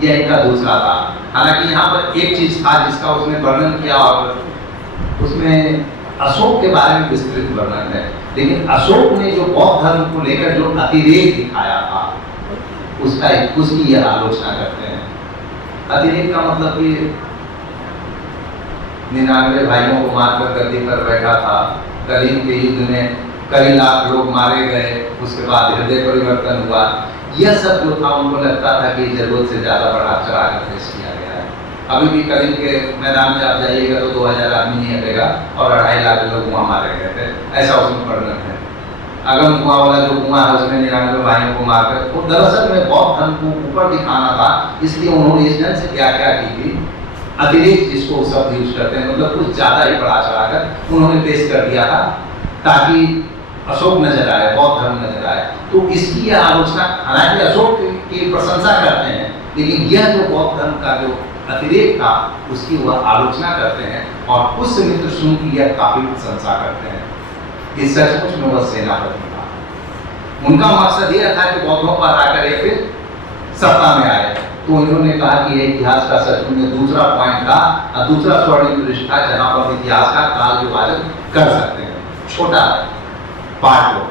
यह इनका दूसरा था। हालांकि यहाँ पर एक चीज था जिसका उसने वर्णन किया और उसमें अशोक के बारे में विस्तृत वर्णन है, लेकिन अशोक ने जो बौद्ध धर्म को लेकर जो अतिरेक दिखाया था उसकी यह आलोचना करते हैं। अतिरेक का मतलब कि 99 भाइयों को मारकर गद्दी पर बैठा था, कलीन के युद्ध में कई लाख लोग मारे गए, उसके बाद हृदय परिवर्तन हुआ, यह सब जो था उनको लगता था कि जरूरत से ज्यादा बढ़ा चढ़ाकर पेश किया गया है। अभी भी कलीन के मैदान में आप जाइएगा तो 2000 आदमी नहीं हटेगा और 2.5 लाख लोग वहाँ मारे गए थे, ऐसा उसमें वर्णन है। अगम कुआं वाला जो कुआं है उसमें 99 भाइयों को मारकर, वो दरअसल में बौद्ध धर्म को ऊपर दिखाना था, इसलिए उन्होंने इस ढंग से क्या क्या की थी, अतिरेक जिसको शब्द यूज करते हैं, मतलब कुछ ज्यादा ही बढ़ा चढ़ाकर उन्होंने पेश कर दिया था ताकि अशोक नजर आए, बौद्ध धर्म नजर आए। तो इसकी यह आलोचना, हालांकि अशोक की प्रशंसा करते हैं, लेकिन यह जो बौद्ध धर्म का जो अतिरेक था उसकी वह आलोचना करते हैं और पुष्यमित्र शुंग की यह काफी प्रशंसा करते हैं कि सचमुच में वह सेनापति था। उनका मकसद यह था कि बौद्धों पर आकर एक फिर सत्ता में आए। तो उन्होंने कहा कि यह इतिहास का सचमुच में दूसरा पॉइंट था और दूसरा स्वर्णिम पृष्ठ था जहां पर इतिहास का काल विभाजन कर सकते हैं, छोटा पार्ट हो,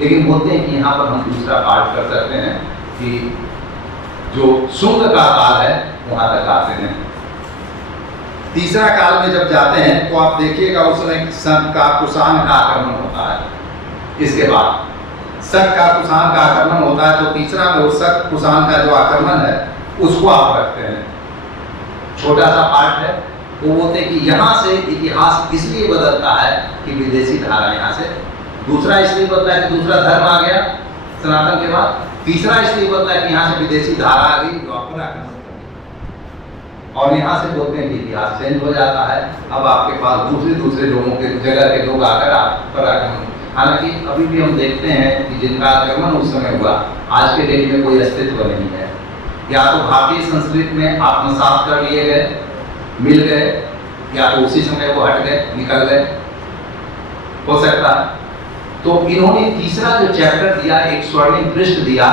लेकिन बोलते हैं कि यहाँ पर हम दूसरा पार्ट कर सकते हैं कि जो शुंग का काल है वहां तक आते हैं। तीसरा काल में जब जाते हैं तो आप देखिएगा उसमें शक का कुषाण का आक्रमण होता है। इसके बाद शक का कुषाण का आक्रमण होता है, तो तीसरा में वो शक कुषाण का जो आक्रमण है उसको आप रखते हैं, छोटा सा पार्ट है। वो बोलते हैं कि यहाँ से इतिहास इसलिए बदलता है कि विदेशी धारा यहाँ से, दूसरा इसलिए बदला है कि दूसरा धर्म आ गया सनातन के बाद, तीसरा इसलिए बदला है कि यहाँ से विदेशी धारा आ गई जो आपको आक्रमण करती, और यहाँ से बोलते हैं कि इतिहास चेंज हो जाता है। अब आपके पास दूसरे लोगों के जगह के लोग आकर आप पर आक्रमण, हालांकि अभी भी हम देखते हैं कि जिनका आक्रमण उस समय हुआ आज के डेट में कोई अस्तित्व नहीं है, या तो भारतीय संस्कृति में आत्मसात कर लिए गए, मिल गए, या तो उसी समय वो हट गए, निकल गए, हो सकता है। तो इन्होंने तीसरा जो चैप्टर दिया, एक स्वर्णिम पृष्ठ दिया,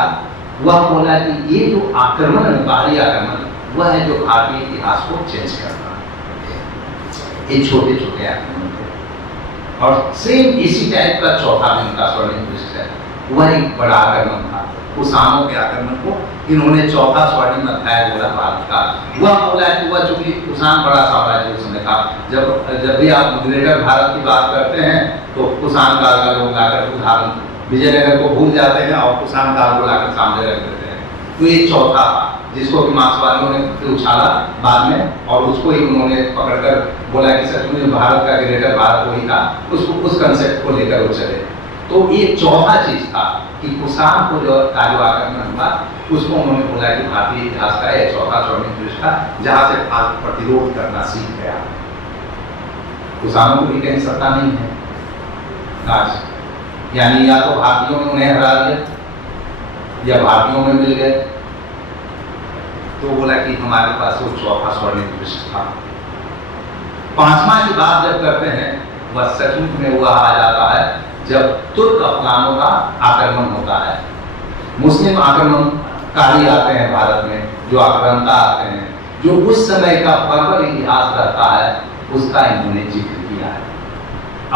वह बोला कि ये जो आक्रमण है, बाहरी आक्रमण, वह है जो भारतीय इतिहास को चेंज करता है। ये छोटे छोटे आक्रमण थे, और सेम इसी टाइप का चौथा भी उनका स्वर्णिम पृष्ठ है। वह एक बड़ा आक्रमण था। कुषाणों के आक्रमण को इन्होंने चौथा स्वर्णिम अध्याय बोला भारत का। वह बोला कि वह चूंकि कुषाण बड़ा साम्राज्य उस समय था, जब भी आप ग्रेटर भारत की बात करते हैं तो कुषाण काल का लोग लाकर उदाहरण विजयनगर को भूल जाते हैं और कुषाण काल को लाकर सामने रख देते हैं। तो ये चौथा था जिसको कि मार्क्सवादियों ने फिर उछाला बाद में, और उसको ही उन्होंने पकड़कर बोला कि सचमुच भारत का ग्रेटर भारत वही था, उसको उस कंसेप्ट को लेकर वो चले। तो ये चौथा चीज था कि कुषाण को जो आक्रमण हुआ उसको उन्होंने बोला कि भारतीय इतिहास का यह चौथा स्वर्णिम पृष्ठ था जहां से भारत प्रतिरोध करना सीख गया। कुषाणों को भी कहीं सत्ता नहीं है आज, यानी या तो भारतीयों ने उन्हें हरा दिया या भारतीयों में मिल गए। तो बोला कि हमारे पास वो चौथा स्वर्णिम पृष्ठ था। पांचवा की बात जब करते हैं वह सचमुच में हुआ आ जाता है जब तुर्क अफगानों का आक्रमण होता है। मुस्लिम आक्रमणकारी आते हैं भारत में, जो आक्रांता आते हैं, जो उस समय का बर्बर इतिहास रहता है उसका इन्होंने जिक्र किया है।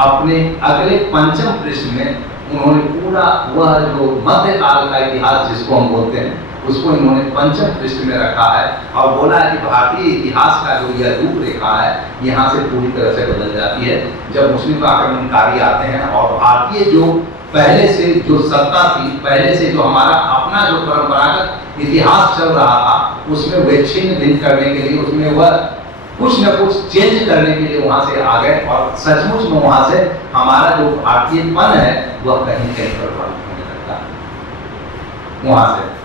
अपने अगले पंचम पृष्ठ में उन्होंने पूरा वह जो मध्यकाल का इतिहास जिसको हम बोलते हैं उसको इन्होंने पंचम पृष्ठ में रखा है और बोला है कि भारतीय इतिहास का जो यह रूपरेखा है यहाँ से पूरी तरह से बदल जाती है जब मुस्लिम आक्रमणकारी आते हैं। और भारतीय जो पहले से जो सत्ता थी, पहले से जो हमारा अपना जो परंपरागत इतिहास चल रहा था उसमें वे छिन्न भिन्न करने के लिए, उसमें वह कुछ न कुछ चेंज करने के लिए वहां से आ गए और सचमुच में वहां से हमारा जो भारतीयपन है वह कहीं कहीं प्रभावित होने लगता है वहां से।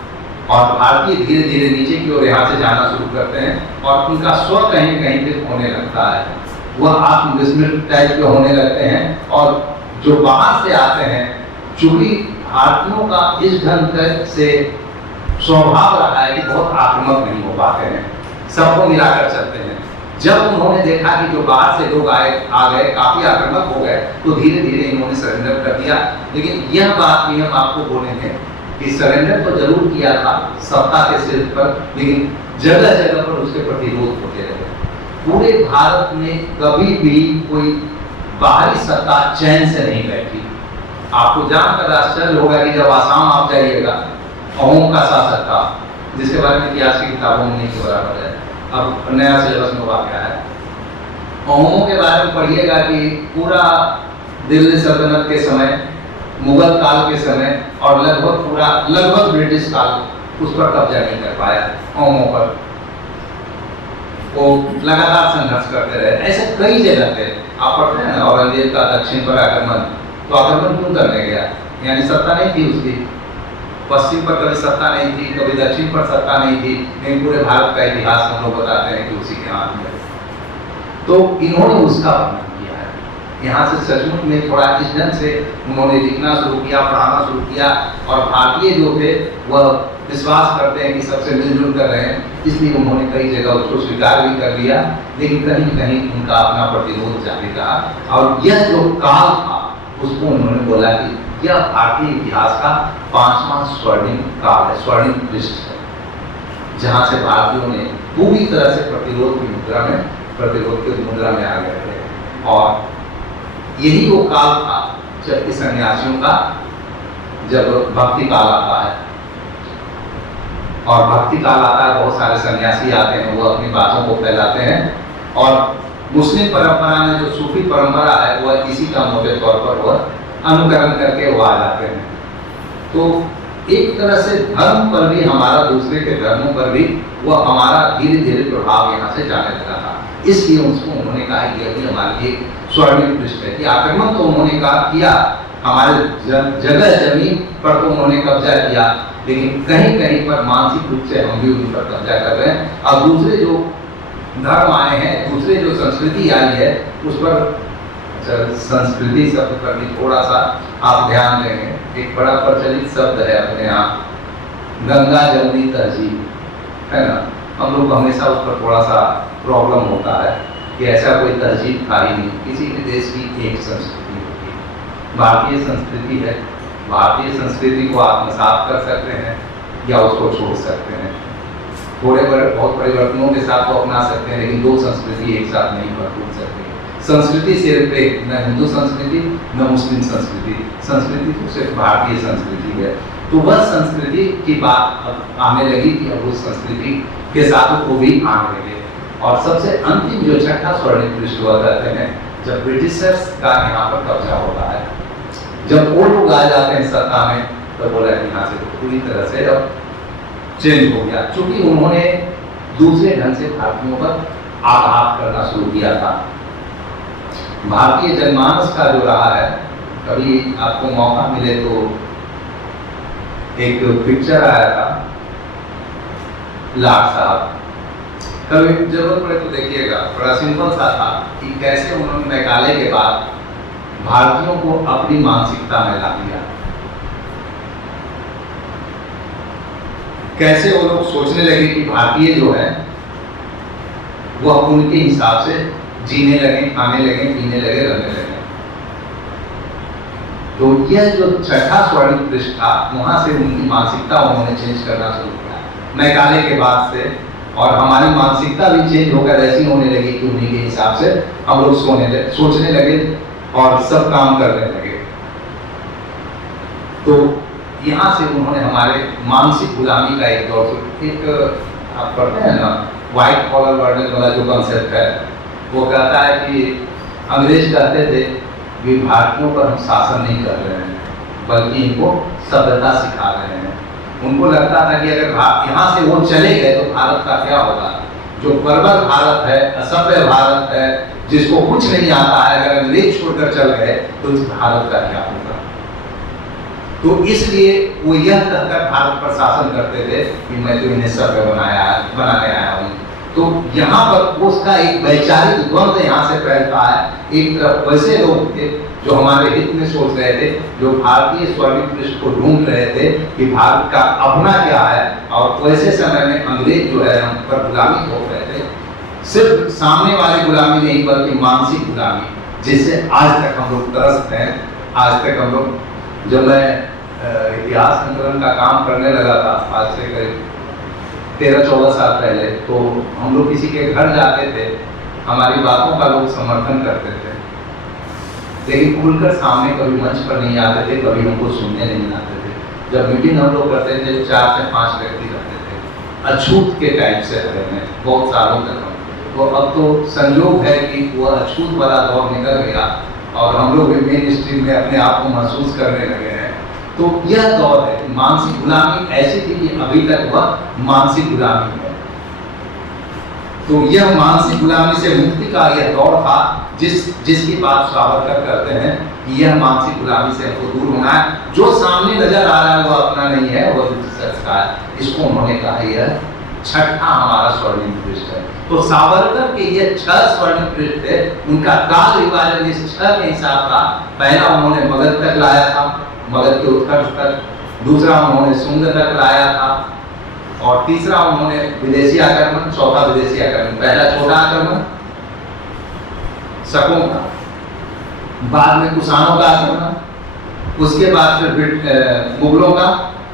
और भारतीय धीरे धीरे नीचे की ओर यहाँ से जाना शुरू करते हैं और उनका स्व कहीं कहीं पे होने लगता है, वह आत्मविस्मृत टाइप के होने लगते हैं। और जो बाहर से आते हैं, चूंकि भारतीयों का इस ढंग से स्वभाव रहा है कि बहुत आक्रामक नहीं हो पाते हैं, सबको मिलाकर चलते हैं। जब उन्होंने देखा कि जो बाहर से लोग आ गए काफी आक्रामक हो गए तो धीरे धीरे इन्होंने सरेंडर कर दिया। लेकिन यह बात भी हम आपको बोलेंगे कि सरेंडर तो जरूर किया था सत्ता के सिर पर, लेकिन जगह जगह पर उसके प्रतिरोध होते रहे। पूरे भारत में कभी भी कोई बाहरी सत्ता चैन से नहीं बैठी। आपको जानकर आश्चर्य होगा कि जब आसाम आप जाइएगा, अहोम का शासक था जिसके बारे में इतिहास की किताबों में नहीं के बराबर है, अब नया सिलेबस में वाक़या है। अहोमों के बारे में पढ़िएगा कि पूरा दिल्ली सल्तनत के समय, मुगल काल के समय और लगभग ब्रिटिश काल उस पर कब्जा नहीं कर पाया। अहोमों पर वो लगातार संघर्ष करते रहे। ऐसे कई जगह थे, आप पढ़ते हैं ना औरंगजेब का दक्षिण पर आक्रमण, तो आक्रमण क्यों करने गया? यानी सत्ता नहीं थी उसकी, पश्चिम पर कभी सत्ता नहीं थी, कभी दक्षिण पर सत्ता नहीं थी, लेकिन पूरे भारत का इतिहास हम लोग बताते हैं कि उसी के हाथ में। तो इन्होंने उसका वर्णन किया है। यहाँ से सचमुच में थोड़ा इस ढंग से उन्होंने लिखना शुरू किया, पढ़ाना शुरू किया, और भारतीय जो थे वह विश्वास करते हैं कि सबसे मिलजुल कर रहे हैं, इसलिए उन्होंने कई जगह उसको स्वीकार भी कर लिया, लेकिन कहीं कहीं उनका अपना प्रतिरोध जारी रहा। और यह जो काल था उसको उन्होंने बोला कि यह भारतीय इतिहास का 5वां स्वर्णिम काल है, स्वर्णिम पृष्ठ है, जहाँ से भारतीयों ने पूरी तरह से प्रतिरोध की मुद्रा में आ गए थे। और यही वो काल था जब कि सन्यासियों का जब भक्ति काल आता है, और भक्ति काल आता है, बहुत सारे सन्यासी आते हैं, वो अपनी बातों को फैलाते हैं। और मुस्लिम परंपरा में जो सूफी परंपरा है वह इसी का मोटे तौर पर वह अनुकरण करके वो आ जाते हैं। तो एक तरह से धर्म पर भी, हमारा दूसरे के धर्मों पर भी वह हमारा धीरे धीरे प्रभाव यहाँ से जाने लगा था। इसलिए उसको उन्होंने कहा कि यही हमारे लिए स्वर्णिम पृष्ठ है। कि आक्रमण तो उन्होंने किया, हमारे जगह जमीन पर तो उन्होंने कब्जा किया, लेकिन कहीं कहीं पर मानसिक रूप से हम भी उन पर कब्जा कर रहे हैं। और दूसरे जो धर्म आए हैं, दूसरे जो संस्कृति आई है उस पर, संस्कृति शब्द पर भी थोड़ा सा आप ध्यान देंगे। एक बड़ा प्रचलित शब्द है अपने यहाँ, गंगा जमुनी तहजीब, है ना। हम लोग हमेशा उस पर थोड़ा सा प्रॉब्लम होता है कि ऐसा कोई तहजीब था ही नहीं। किसी भी देश की एक संस्कृति होती है, भारतीय संस्कृति है। भारतीय संस्कृति को आत्मसात कर सकते हैं या उसको छोड़ सकते हैं, थोड़े बहुत परिवर्तनों के साथ वो अपना सकते हैं, लेकिन दो संस्कृति एक साथ नहीं बदल सकती। संस्कृति सिर्फ एक, न हिंदू संस्कृति न मुस्लिम संस्कृति, संस्कृति तो सिर्फ भारतीय संस्कृति है। तो वह संस्कृति की बात अब आने लगी कि अब उस संस्कृति के साथ वो भी आने लगे। और सबसे अंतिम जो छठा स्वर्णिम पृष्ठ हुआ करते हैं, जब ब्रिटिशर्स का यहाँ पर कब्जा होता है, जब वो लोग आ जाते हैं सत्ता में, तो बोला कि यहाँ से तो पूरी तरह से अब चेंज हो गया, क्योंकि उन्होंने दूसरे ढंग से भारतीयों पर आघात करना शुरू किया था। भारतीय जनमानस का जो रहा है, कभी आपको मौका मिले तो एक पिक्चर आया था लाट साहब, कभी जरूरत पड़े तो देखिएगा, बड़ा सिंपल सा था कि कैसे उन्होंने मेघालय के बाद भारतीयों को अपनी मानसिकता में ला दिया, कैसे वो लोग सोचने लगे कि भारतीय जो है वह उनके हिसाब से जीने लगे, खाने लगे, पीने लगे, रहने लगे। तो यह जो छठा स्वर्णिम पृष्ठ था, वहां से उनकी मानसिकता उन्होंने चेंज करना शुरू किया मेघालय के बाद से, और हमारी मानसिकता भी चेंज होकर ऐसी होने लगी कि उन्हीं के हिसाब से हम लोग सोचने लगे और सब काम करने लगे। तो यहाँ से उन्होंने हमारे मानसिक गुलामी का एक दौर, एक आप पढ़ते हैं ना व्हाइट कॉलर वर्डन वाला जो कॉन्सेप्ट है, वो कहता है कि अंग्रेज कहते थे कि भारतीयों पर हम शासन नहीं कर रहे हैं, बल्कि इनको सभ्यता सिखा रहे हैं। उनको लगता था कि अगर यहाँ से वो चले गए तो भारत का क्या होगा, जो बर्बर भारत है, असभ्य भारत है, जिसको कुछ नहीं आता है, अगर अंग्रेज छोड़कर चल गए तो इस भारत का क्या होगा। तो इसलिए वो यह कहकर भारत पर शासन करते थे कि मैं तो इन्हें सभ्य बनाने आया हूँ। तो यहाँ पर उसका एक वैचारिक द्वंद यहाँ से फैलता है। एक तरफ वैसे लोग थे जो हमारे हित में सोच रहे थे, जो भारतीय स्वर्णिम पृष्ठ को ढूंढ रहे थे कि भारत का अपना क्या है, और वैसे समय में अंग्रेज जो है हम पर गुलामी हो रहे थे, सिर्फ सामने वाली गुलामी नहीं बल्कि मानसिक गुलामी, जिससे आज तक हम लोग त्रस्त हैं। आज तक हम लोग, जब मैं इतिहास संकलन का काम करने लगा था आज से करीब 13-14 साल पहले, तो हम लोग किसी के घर जाते थे, हमारी बातों का लोग समर्थन करते थे, लेकिन खुलकर सामने कभी मंच पर नहीं आते थे, कभी हमको सुनने नहीं आते थे। जब मीटिंग हम लोग करते थे 4 से 5 व्यक्ति रहते थे, अछूत के टाइप से रहे हैं बहुत सालों तक हम। तो अब तो संयोग है कि वह अछूत वाला दौर निकल गया और हम लोग भी मेन स्ट्रीम में अपने आप को महसूस करने लगे हैं। तो यह दौर है, मानसिक गुलामी ऐसी थी कि अभी तक वह मानसिक गुलामी है। तो यह मानसिक गुलामी से मुक्ति का यह दौर था, जिसकी बात सावरकर करते हैं कि यह मानसिक गुलामी से हमको दूर होना है। जो सामने नजर आ रहा है वह अपना नहीं है, वह ब्रिटिशर्स का है। इसको उन्होंने कहा यह छठा हमारा स्वर्णिम पृष्ठ है। तो सावरकर के ये 6 स्वर्णिम पृष्ठ थे, उनका काल विभाजन इस 6 के हिसाब था। पहला उन्होंने मगध तक लाया था, मगध के उत्कर्ष तक, दूसरा उन्होंने शुंग तक लाया था, और तीसरा उन्होंने विदेशी आक्रमण, चौथा विदेशी आक्रमण। पहला छोटा आक्रमण शकों का, बाद में कुषाणों का आक्रमण, उसके बाद फिर मुगलों का,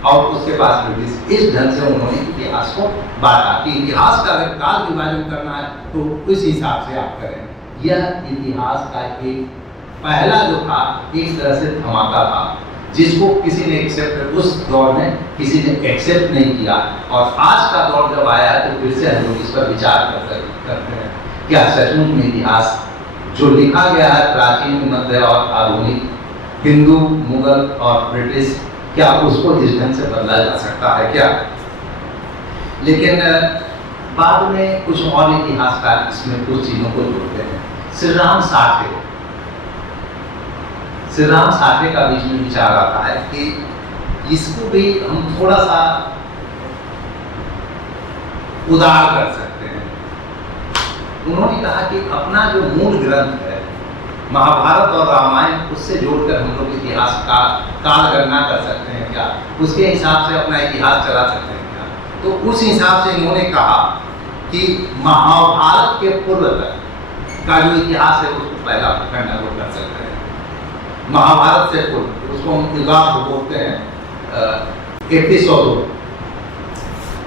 और उसके बाद ब्रिटिश। इस ढंग से उन्होंने इतिहास को बांटा कि इतिहास का अगर काल विभाजन करना है तो उस हिसाब से आप करें। यह इतिहास का एक पहला जो था एक तरह से धमाका था, जिसको किसी ने एक्सेप्ट, उस दौर में किसी ने एक्सेप्ट नहीं किया। और आज का दौर जब आया है तो फिर से हम लोग इस पर विचार करते हैं, क्या सचमुच में इतिहास जो लिखा गया है प्राचीन, मध्य और आधुनिक, हिंदू, मुगल और ब्रिटिश, क्या उसको इस ढंग से बदला जा सकता है क्या? लेकिन बाद में कुछ और इतिहासकार इसमें कुछ चीजों को जोड़ते हैं। श्री राम साठे का बीच में विचार आता है कि इसको भी हम थोड़ा सा उदार कर सकते हैं। उन्होंने कहा कि अपना जो मूल ग्रंथ है महाभारत और रामायण, उससे जोड़कर हम लोग इतिहास का काल गणना कर सकते हैं क्या? उसके हिसाब से अपना इतिहास चला सकते हैं क्या? तो उस हिसाब से इन्होंने कहा कि महाभारत के पूर्व तक का जो इतिहास है उसको पहला खंड हम लोग कर सकते हैं। महाभारत से पूर्व, उसको हम युगाब्द बोलते हैं, 3102।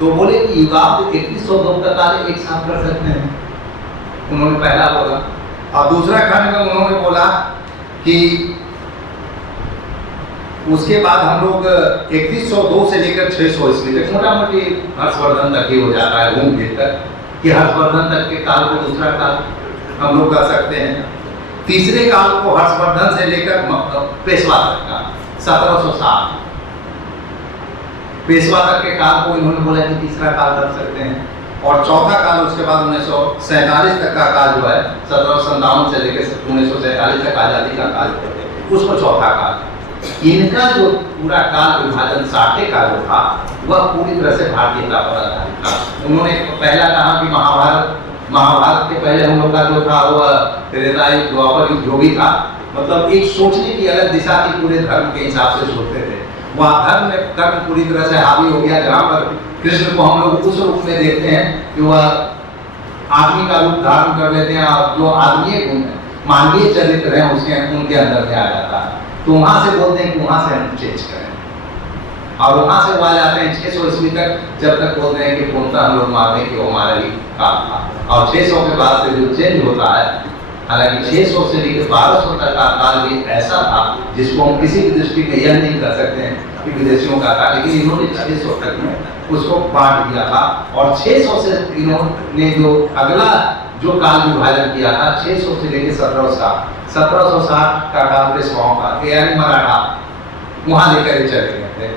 तो बोले कि युगाब्द 3102 तक एक साथ कर सकते हैं। उन्होंने पहला बोला और दूसरा खंड में उन्होंने बोला कि उसके बाद हम लोग 3102 से लेकर 600 ईस्वी तक मोटा मोटी हर्षवर्धन तक ही हो जाता है घूम फिर कर, कि हर्षवर्धन तक के काल को दूसरा काल हम लोग कर सकते हैं। तीसरे काल को हर्षवर्धन से लेकर पेशवा तक का 1760 पेशवा तक के काल को इन्होंने बोला कि तीसरा काल कर सकते हैं। और चौथा काल उसके बाद 1947 तक का काल जो है 1757 से लेकर 1947 तक आजादी का काल, उसको चौथा काल। इनका जो पूरा काल विभाजन 60 का जो था वह पूरी तरह से भारतीयता पर आधारित था। उन्होंने पहला कहा कि महाभारत के पहले हम लोग का जो था वह त्रेतायुग द्वापर युग जो भी था, मतलब एक सोचने की अलग दिशा थी, पूरे धर्म के हिसाब से सोचते थे। वहाँ धर्म में कर्म पूरी तरह से हावी हो गया, जहाँ पर कृष्ण को हम लोग उस रूप में देखते हैं कि वह आदमी का रूप धारण कर लेते हैं और जो आदमी गुण मानवीय चरित्र है उसके उनके अंदर में आ जाता है। तो वहाँ से बोलते हैं कि वहाँ से हम चेंज करें, और वहाँ से वहाँ जाते हैं 600 ईस्वी तक, जब तक बोलते हैं कि पूर्णतः हम लोग मानते हैं कि वो हमारा ही काल था। और 600 के बाद से जो चेंज होता है, हालांकि 600 से लेकर 1200 तक का काल भी ऐसा था जिसको हम किसी भी दृष्टि में यह नहीं कर सकते हैं कि विदेशियों का था, लेकिन इन्होंने 600 तक में उसको बांट दिया था। और 600 से इन्होंने जो अगला जो काल विभाजन किया था 600 से लेकर 1760 का काल पेशवाओं का, यानी मराठा वहाँ लेकर चले गए थे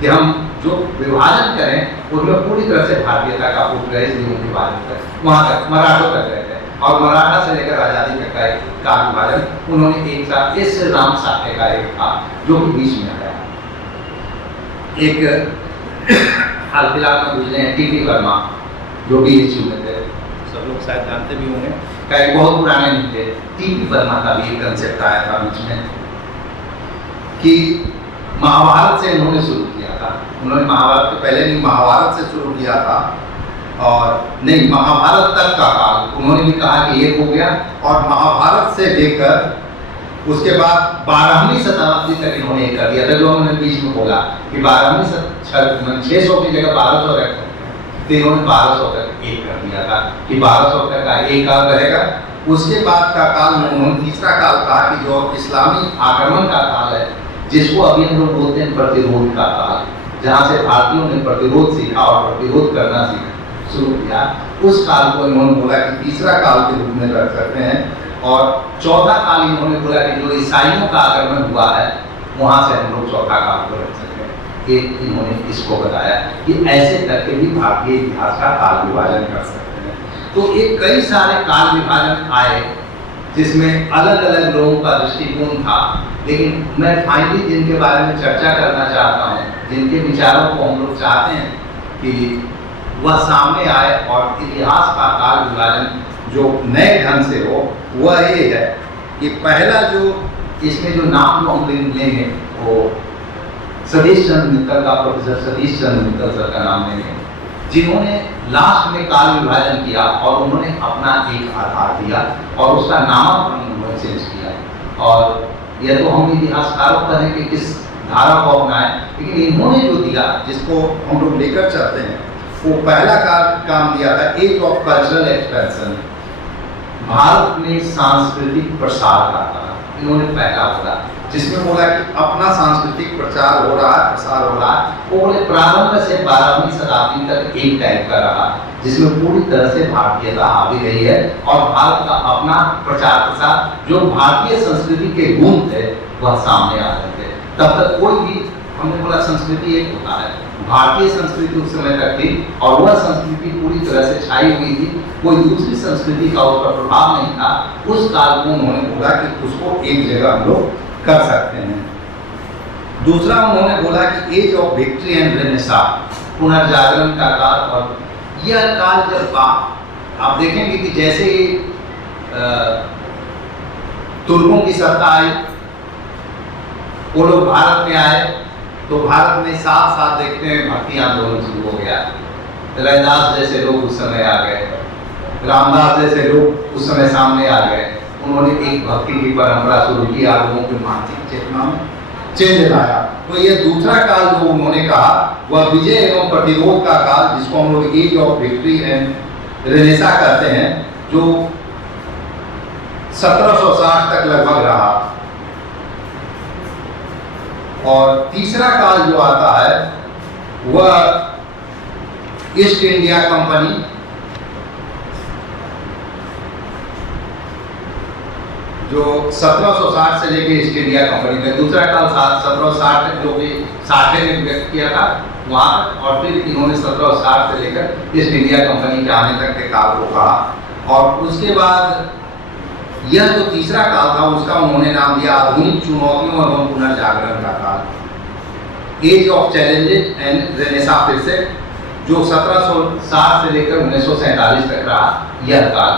कि हम जो विभाजन करें उसमें पूरी तरह से भारतीयता का विभाजन करें। वहाँ तक मराठों तक गए थे, और मराठा से लेकर आजादी तक का काल विभाजन उन्होंने एक साथ इस राम साठे का एक था जो कि बीच में आया। एक हाल फिलहाल में गुजरे हैं टी.टी. वर्मा, जो भी इश्यू में थे, सब लोग शायद जानते भी होंगे, कई बहुत पुराने नहीं थे। टी.टी. वर्मा का भी एक कंसेप्ट आया था बीच में कि महाभारत से उन्होंने शुरू किया था। उन्होंने महाभारत के पहले नहीं, महाभारत से शुरू किया था, और नहीं महाभारत तक का काल उन्होंने भी कहा कि एक हो गया, और महाभारत से लेकर उसके बाद 12वीं शताब्दी तक इन्होंने एक कर दिया था। जो उन्होंने बीच में बोला कि 12वीं 600 की जगह 1200 रखते, तो इन्होंने 1200 तक एक कर दिया था कि 1200 तक का एक काल रहेगा। उसके बाद का काल में उन्होंने तीसरा काल कहा कि जो इस्लामी आक्रमण का काल है, जिसको अभी हम लोग बोलते हैं प्रतिरोध का काल, जहाँ से भारतीयों ने प्रतिरोध सीखा और प्रतिरोध करना शुरू किया, उस काल को इन्होंने बोला कि तीसरा काल के रूप में रख सकते हैं। और चौथा काल इन्होंने बोला कि जो ईसाइयों का आक्रमण हुआ है वहाँ से हम लोग चौथा काल को रख सकते हैं। ये इन्होंने इसको बताया कि ऐसे करके भी भारतीय इतिहास का काल विभाजन कर सकते हैं। तो एक कई सारे काल विभाजन आए जिसमें अलग अलग लोगों का दृष्टिकोण था, लेकिन मैं फाइनली जिनके बारे में चर्चा करना चाहता हूँ, जिनके विचारों को हम लोग चाहते हैं कि वह सामने आए और इतिहास का काल विभाजन जो नए ढंग से हो, वह ये है कि पहला जो इसमें जो नाम हम लेंगे वो सतीश चंद्र मित्तल का, प्रोफेसर सतीश चंद्र मित्तल सर का नाम लेंगे, जिन्होंने लास्ट में काल विभाजन किया और उन्होंने अपना एक आधार दिया और उसका नामकरण उन्होंने चेंज किया। और यह तो हम इतिहासकारों पर हैं कि किस धारा को अपनाएं, लेकिन इन्होंने जो दिया जिसको हम लोग लेकर चलते हैं, वो पहला काम दिया था age of cultural expansion, Bharat में सांस्कृतिक प्रसार का था। इन्होंने पहला बोला, जिसमें बोला कि अपना सांस्कृतिक प्रचार हो रहा है, प्रसार हो रहा है। वो बोले प्रारंभ से 12वीं शताब्दी तक एक टाइप का रहा, जिसमें पूरी तरह से भारतीयता हावी रही है और भारत का अपना प्रचार प्रसार, जो भारतीय संस्कृति के गुण थे वह सामने आ रहे थे। तब तक कोई भी, हमने बोला संस्कृति एक होता है, भारतीय संस्कृति उस समय तक थी और वह संस्कृति पूरी तरह से छाई हुई थी, कोई दूसरी संस्कृति का उस पर प्रभाव नहीं था। उस काल को उन्होंने बोला कि उसको एक जगह हम लोग कर सकते हैं। दूसरा उन्होंने बोला कि age of victory and renaissance, पुनर्जागरण का काल। और यह काल जब आप देखेंगे कि जैसे तुर्कों की सत्ता आई, वो लोग भारत में आए, तो भारत में साथ साथ देखते हैं भक्ति आंदोलन शुरू हो गया। रैदास जैसे लोग उस समय आ गए, रामदास जैसे लोग उस समय सामने आ गए। उन्होंने एक भक्ति की परंपरा शुरू की, लोगों की मानसिक चेतना में चेंज लाया। तो ये दूसरा काल जो उन्होंने कहा वह विजय एवं प्रतिरोध का काल, जिसको हम लोग age of victory and renaissance कहते हैं, जो 1760 तक लगभग रहा। और तीसरा काल जो आता है वह ईस्ट इंडिया कंपनी, जो 1760 से लेकर ईस्ट इंडिया कंपनी में, दूसरा काल 1760 जो कि साठे ने व्यक्त किया था वहां, और फिर इन्होंने 1760 से लेकर ईस्ट इंडिया कंपनी के आने तक के काल को कहा। और उसके बाद यह जो तीसरा काल था उसका उन्होंने नाम दिया आधुनिक चुनौतियों एवं पुनर्जागरण का काल, age of challenges and renaissance, फिर से जो 1760 से लेकर 1947 तक रहा यह काल,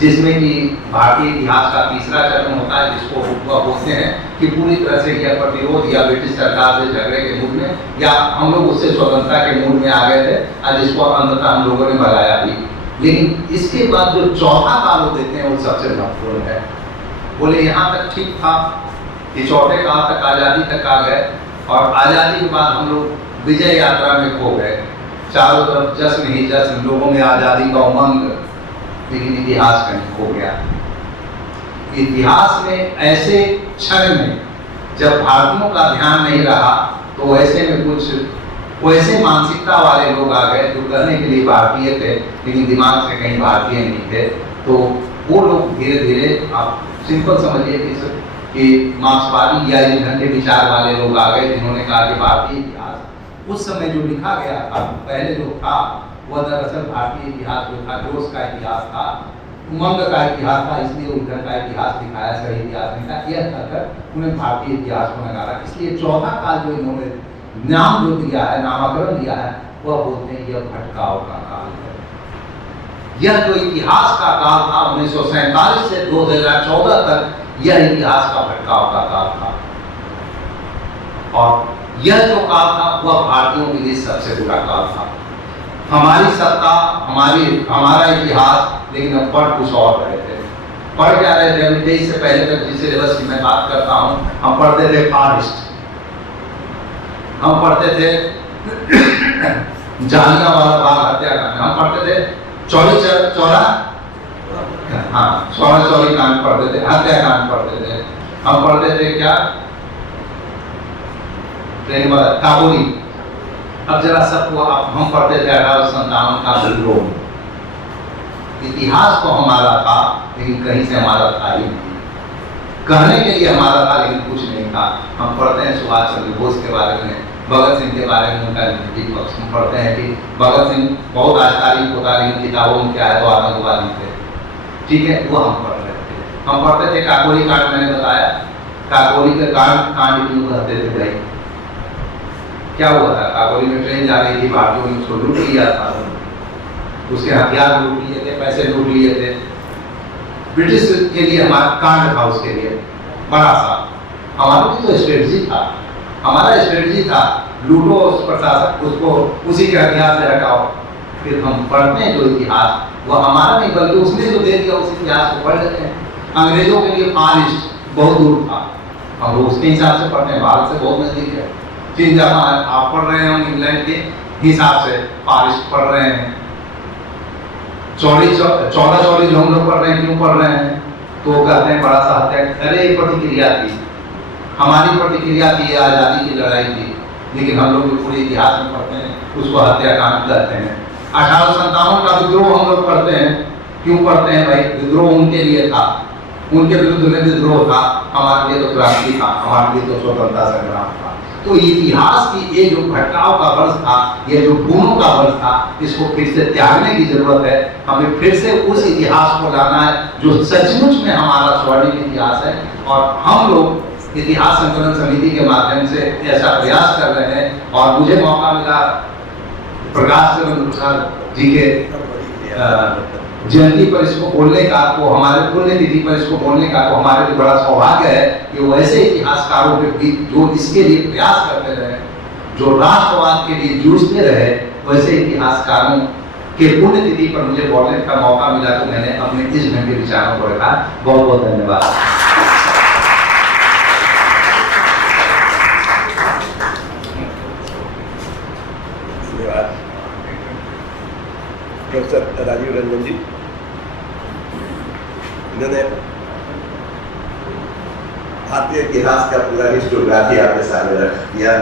जिसमें कि भारतीय इतिहास का तीसरा चरण होता है, जिसको वह बोलते हैं कि पूरी तरह से यह प्रतिरोध या ब्रिटिश सरकार से झगड़े के मूड में, या हम लोग उससे स्वतंत्रता के मूड में आ गए थे, और जिसको अंततः हम लोगों ने भगाया भी। लेकिन इसके बाद जो चौथा काल वो देते हैं वो सबसे महत्वपूर्ण है। बोले यहाँ तक ठीक था कि चौथे काल तक आज़ादी तक आ गए, और आज़ादी के बाद हम लोग विजय यात्रा में खो गए, चारों तरफ जश्न ही जश्न, लोगों में आज़ादी का उमंग, लेकिन इतिहास कहीं खो गया। इतिहास में ऐसे क्षण में जब भारतीयों का ध्यान नहीं रहा, तो ऐसे में कुछ वैसे मानसिकता वाले लोग आ गए जो कहने के लिए भारतीय थे लेकिन दिमाग से कहीं भारतीय नहीं थे। तो वो लोग धीरे धीरे, आप सिंपल समझिए कि मार्क्सवादी या इन ढंग के विचार वाले लोग आ गए, जिन्होंने कहा कि भारतीय इतिहास उस समय जो लिखा गया था, पहले जो था वह दरअसल भारतीय इतिहास जो था, जोश का इतिहास था, उमंग का इतिहास था, इसलिए उधर का इतिहास दिखाया, सही इतिहास नहीं था। यह कहकर उन्हें भारतीय इतिहास को नकारा। इसलिए चौथा काल जो इन्होंने नाम जो दिया है, नामकरण दिया है, वह बोलते हैं यह भटकाव का काल है। यह जो इतिहास का काल था 1947 से 2014 तक, यह इतिहास का भटकाव का काल था। और यह जो काल था वह भारतीयों के लिए सबसे बुरा काल था। हमारी सत्ता, हमारा इतिहास, लेकिन हम पढ़ कुछ और रहे थे। पढ़ क्या रहे थे? अभी 23 से पहले तक जिस सिलेबस की मैं बात करता हूँ, हम पढ़ते थे फारिस्ट, हम पढ़ते थे जालियांवाला बाग हत्याकांड, हम पढ़ते थे चौरी कांड पढ़ते थे, हत्याकांड पढ़ते थे, हम पढ़ते थे क्या काबुली। अब जरा सबको हम पढ़ते थे 1857 का विद्रोह। इतिहास तो हमारा था लेकिन कहीं से हमारा था ही नहीं, कहने के लिए हमारा था लेकिन कुछ नहीं था। हम पढ़ते हैं सुभाष चंद्र बोस के बारे में, भगत सिंह के बारे में, उनका पक्ष हम पढ़ते हैं कि भगत सिंह बहुत आज तारीफ होता, लेकिन किताबों में क्या है तो आतंकवादी थे, ठीक है, वो हम पढ़ रहे थे। हम पढ़ते थे काकोरी कांड, मैंने बताया काकोरी के कांड क्यों कहते थे भाई, क्या हुआ था? काकोरी में ट्रेन जा रही थी, भारतीयों ने उसको लूट लिया था, उसके हथियार लूट लिए थे, पैसे लूट लिए थे। ब्रिटिश के लिए हमारा कांड था, उसके लिए बड़ा सा हमारा भी तो स्ट्रेटजी था, हमारा स्ट्रेटजी था लूटो उस प्रशासक, उसको उसी के हथियार से हटाओ। फिर हम पढ़ते हैं जो इतिहास वह हमारा नहीं बल्कि उसने जो दे दिया उस इतिहास को पढ़ लेते हैं। अंग्रेजों के लिए फारिस्ट बहुत दूर था, हम लोग उसके हिसाब से पढ़ते हैं, भारत से बहुत नजदीक है। चीन जापान आप पढ़ रहे हैं, हम इंग्लैंड के हिसाब से फारिस्ट पढ़ रहे हैं। 14 चौरी जो हम लोग पढ़ रहे हैं, क्यों पढ़ रहे हैं? तो कहते हैं बड़ा सा हत्या, अरे प्रतिक्रिया थी, हमारी प्रतिक्रिया थी, आज़ादी की लड़ाई थी, लेकिन हम लोग जो पूरे इतिहास में पढ़ते हैं उसको हत्याकांड कहते हैं। 1857 का विद्रोह हम लोग पढ़ते हैं, क्यों पढ़ते हैं भाई? विद्रोह उनके लिए था, उनके विरुद्ध में विद्रोह था, हमारे लिए तो क्रांति था, हमारे लिए तो स्वतंत्रता संग्राम था। तो इतिहास की ये जो भटकाव का वर्ष था, ये जो गुणों का वर्ष था, इसको फिर से त्यागने की जरूरत है। हमें फिर से उस इतिहास को लाना है जो सचमुच में हमारा स्वर्णिम इतिहास है। और हम लोग इतिहास संकलन समिति के माध्यम से ऐसा प्रयास कर रहे हैं। और मुझे मौका मिला प्रकाश चंद्र प्रसाद जी के जयंती पर इसको बोलने का, तो हमारे पुण्यतिथि पर इसको बोलने का, तो हमारे लिए बड़ा सौभाग्य है कि वैसे इतिहासकारों के भी जो इसके लिए प्रयास करते रहे, जो राष्ट्रवाद के लिए जूझते रहे, वैसे इतिहासकारों के पुण्यतिथि पर मुझे बोलने का मौका मिला, तो मैंने अपने इस ढंग के विचारों को रखा। बहुत बहुत धन्यवाद। प्रोफेसर राजीव रंजन जी, इन्होंने भारतीय इतिहास का पूरा हिस्टोग्राफी आपके सामने रख दिया,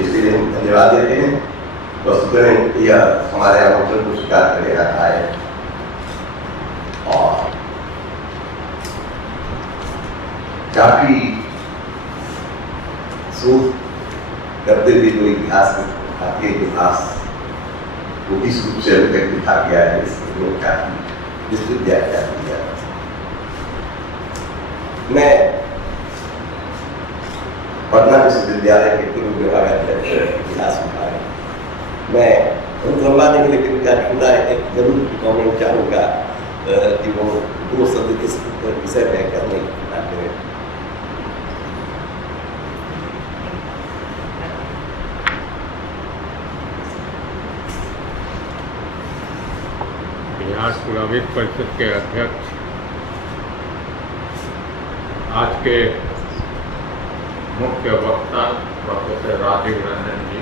इसलिए हम धन्यवाद देते हैं। वस्तुतः यह हमारे आमंत्रण को स्वीकार करे आए और काफी शोध करते हुए जो इतिहास भारतीय इतिहास वो इस रूप से अभी तक लिखा गया है, इसमें लोग काफी विस्तृत व्याख्या दिया। मैं पटना विश्वविद्यालय के पूर्व विभागाध्यक्ष इतिहास विभाग, मैं बहुत लंबा नहीं लेकिन क्या थोड़ा एक जरूर कमेंट चाहूँगा कि वो दो शब्द इस विषय में करने की। बिहार पुराविद परिषद के अध्यक्ष, आज के मुख्य वक्ता प्रोफेसर राजीव रंजन जी,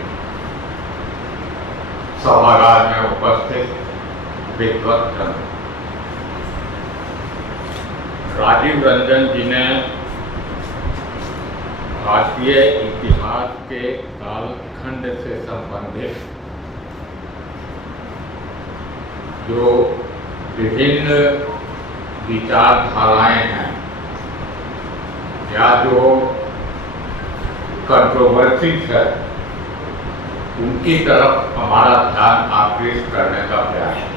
सभागार में उपस्थित विद्वत्तजन, राजीव रंजन जी ने भारतीय इतिहास के कालखंड से संबंधित जो विभिन्न विचारधाराएं हैं या जो कंट्रोवर्सीज है, उनकी तरफ हमारा ध्यान आकृष्ट करने का प्रयास है।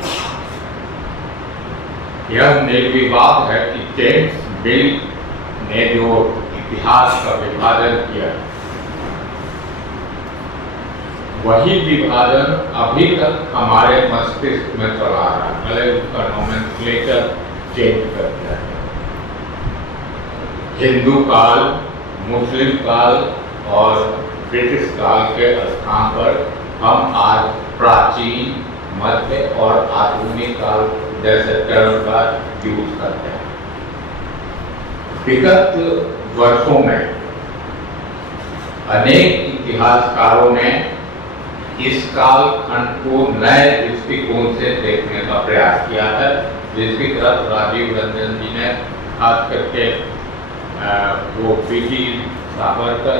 यह निर्विवाद है कि जेम्स मिल ने जो इतिहास का विभाजन किया, वही विभाजन अभी तक हमारे मस्तिष्क में चला रहा है, भले उसका नोमेनक्लेचर चेंज कर दिया है। हिंदू काल, मुस्लिम काल और ब्रिटिश काल के स्थान पर हम आज प्राचीन, मध्य और आधुनिक काल जैसे टर्म का यूज करते हैं। विगत वर्षों में अनेक इतिहासकारों ने इस काल खंड को नए दृष्टिकोण से देखने का प्रयास किया है, जिसकी तरफ राजीव रंजन जी ने खास करके वो वीर सावरकर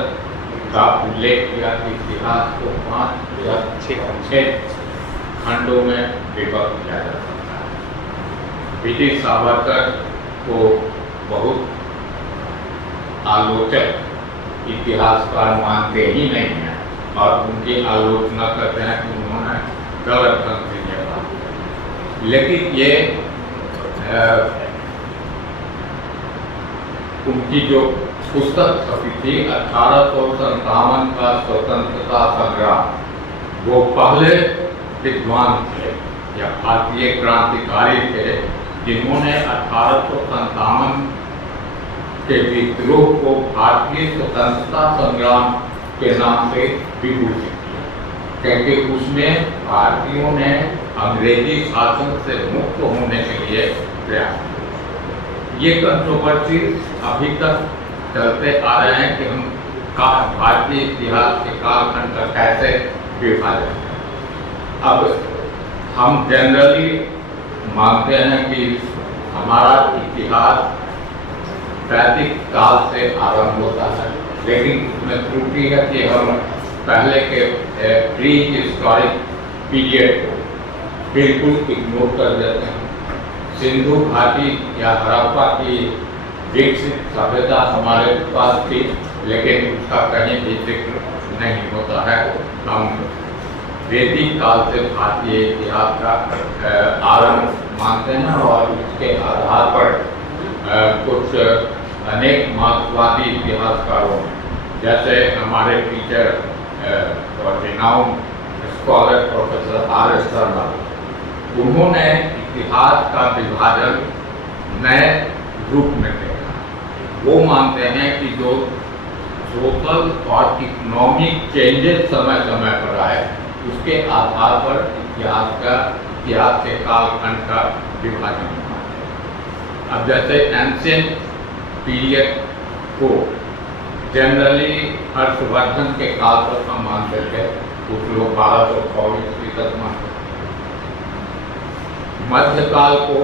का उल्लेख किया कि इतिहास को 5 या 6 खंडों में विभक्त किया जा सकता है। वीर सावरकर को बहुत आलोचक इतिहासकार मानते ही नहीं है और उनकी आलोचना करते हैं कि उन्होंने गलत ढंग से यह बात की। लेकिन ये उनकी जो पुस्तक छपी थी 1857 का स्वतंत्रता संग्राम, वो पहले विद्वान थे या भारतीय क्रांतिकारी थे जिन्होंने 1857 के विद्रोह को भारतीय स्वतंत्रता संग्राम के नाम से विभूषित किया, क्योंकि उसमें भारतीयों ने अंग्रेजी शासन से मुक्त होने के लिए प्रयास किया। ये कंट्रोवर्सी अभी तक चलते आ रहे हैं कि हम भारतीय इतिहास के कालखंड का कैसे विभाजन करें। अब हम जनरली मानते हैं कि हमारा इतिहास वैदिक काल से आरंभ होता है, लेकिन उसमें त्रुटि है कि हम पहले के प्री हिस्टोरिक पीरियड को बिल्कुल इग्नोर कर देते हैं। सिंधु घाटी या हड़प्पा की विकसित सभ्यता हमारे पास थी, लेकिन उसका कहीं भी जिक्र नहीं होता है। हम वैदिक काल से भारतीय इतिहास का आरंभ मानते हैं और उसके आधार पर कुछ अनेक मार्क्सवादी इतिहासकारों, जैसे हमारे टीचर और renowned scholar professor R.S. Sharma, उन्होंने इतिहास का विभाजन नए रूप में देखा। वो मानते हैं कि जो सोशल और इकोनॉमिक चेंजेस समय समय पर आए, उसके आधार पर इतिहास के कालखंड का विभाजन हुआ। अब जैसे एंशिएंट पीरियड को जनरली हर्षवर्धन के काल पर हम मानते थे, कुछ लोग 1224 ईस्वी तक मानते थे। मध्यकाल को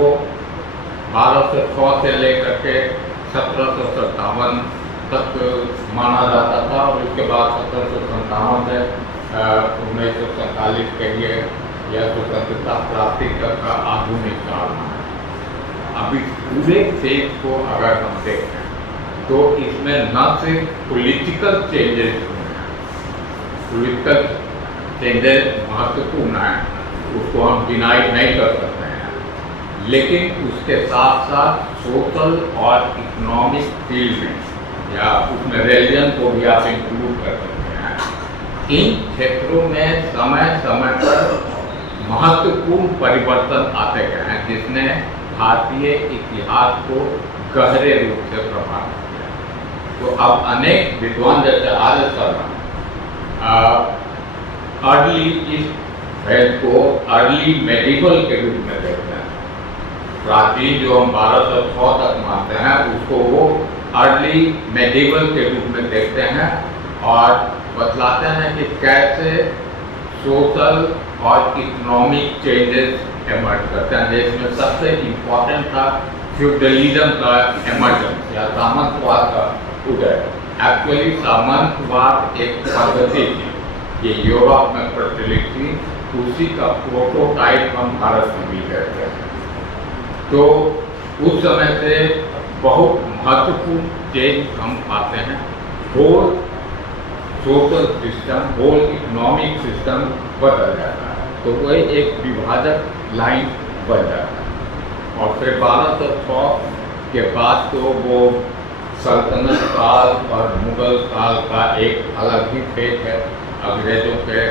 1206 से लेकर के 1757 तक माना जाता था और उसके बाद 1757 से 1947 के लिए यह स्वतंत्रता प्राप्ति तक का आधुनिक काल है। अभी पूरे फेज को अगर हम देखें तो इसमें न सिर्फ पॉलिटिकल चेंजेस हुए हैं, पॉलिटिकल चेंजेस महत्वपूर्ण हैं, उसको हम डिनाई नहीं कर सकते हैं, लेकिन उसके साथ साथ सोशल और इकोनॉमिक फील्ड में या उसमें रिलीजन को भी आप इंक्लूड कर सकते हैं। इन क्षेत्रों में समय समय पर महत्वपूर्ण परिवर्तन आते गए हैं जिसने भारतीय इतिहास को गहरे रूप से प्रभावित किया। तो अब अनेक विद्वान जैसे आर्य शर्मा अर्ली इस फेज को अर्ली मेडिवल के रूप में देखते हैं। प्राचीन जो हम 1206 तक मानते हैं उसको वो अर्ली मेडिवल के रूप में देखते हैं और बतलाते हैं कि कैसे सोशल और इकोनॉमिक चेंजेस एमर्ज करते हैं, जिसमें सबसे इम्पोर्टेंट था फ्यूडलिज्म का एमर्जेंस या सामंतवाद का उदय। एक्चुअली सामंतवाद एक पद्धति थी, ये यूरोप में प्रचलित थी, उसी का प्रोटोटाइप हम भारत में भी कहते हैं। तो उस समय से बहुत महत्वपूर्ण चेंज हम पाते हैं। Whole social system, whole economic system बदल जाता है, तो वह एक विभाजक लाइन बन जाता है। और फिर 1206 के बाद तो वो सल्तनत काल और मुगल काल का एक अलग ही फेज है। अंग्रेजों के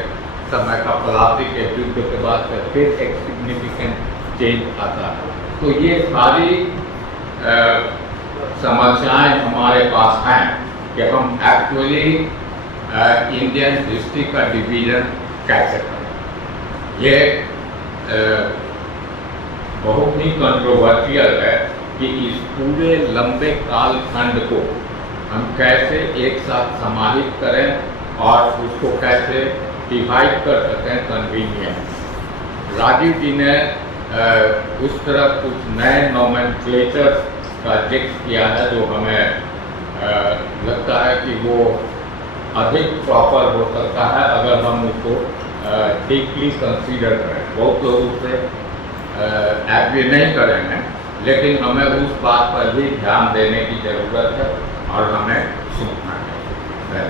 समय का प्लासी के युद्ध के बाद फिर एक सिग्निफिकेंट चेंज आता है। तो ये सारी समस्याएं हमारे पास हैं कि हम एक्चुअली इंडियन हिस्ट्री का डिवीजन कैसे करें। ये बहुत ही कंट्रोवर्शियल है कि इस पूरे लंबे कालखंड को हम कैसे एक साथ समाहित करें और उसको कैसे डिवाइड कर सकें कन्वीनियंट। राजीव जी ने उस तरह कुछ नए नोमेनक्लेचर का जिक्र किया है जो हमें लगता है कि वो अधिक प्रॉपर हो सकता है अगर हम उसको डीपली कंसीडर करें। बहुत लोग उससे एग्री नहीं करेंगे, लेकिन हमें उस बात पर भी ध्यान देने की ज़रूरत है और हमें सुनना है।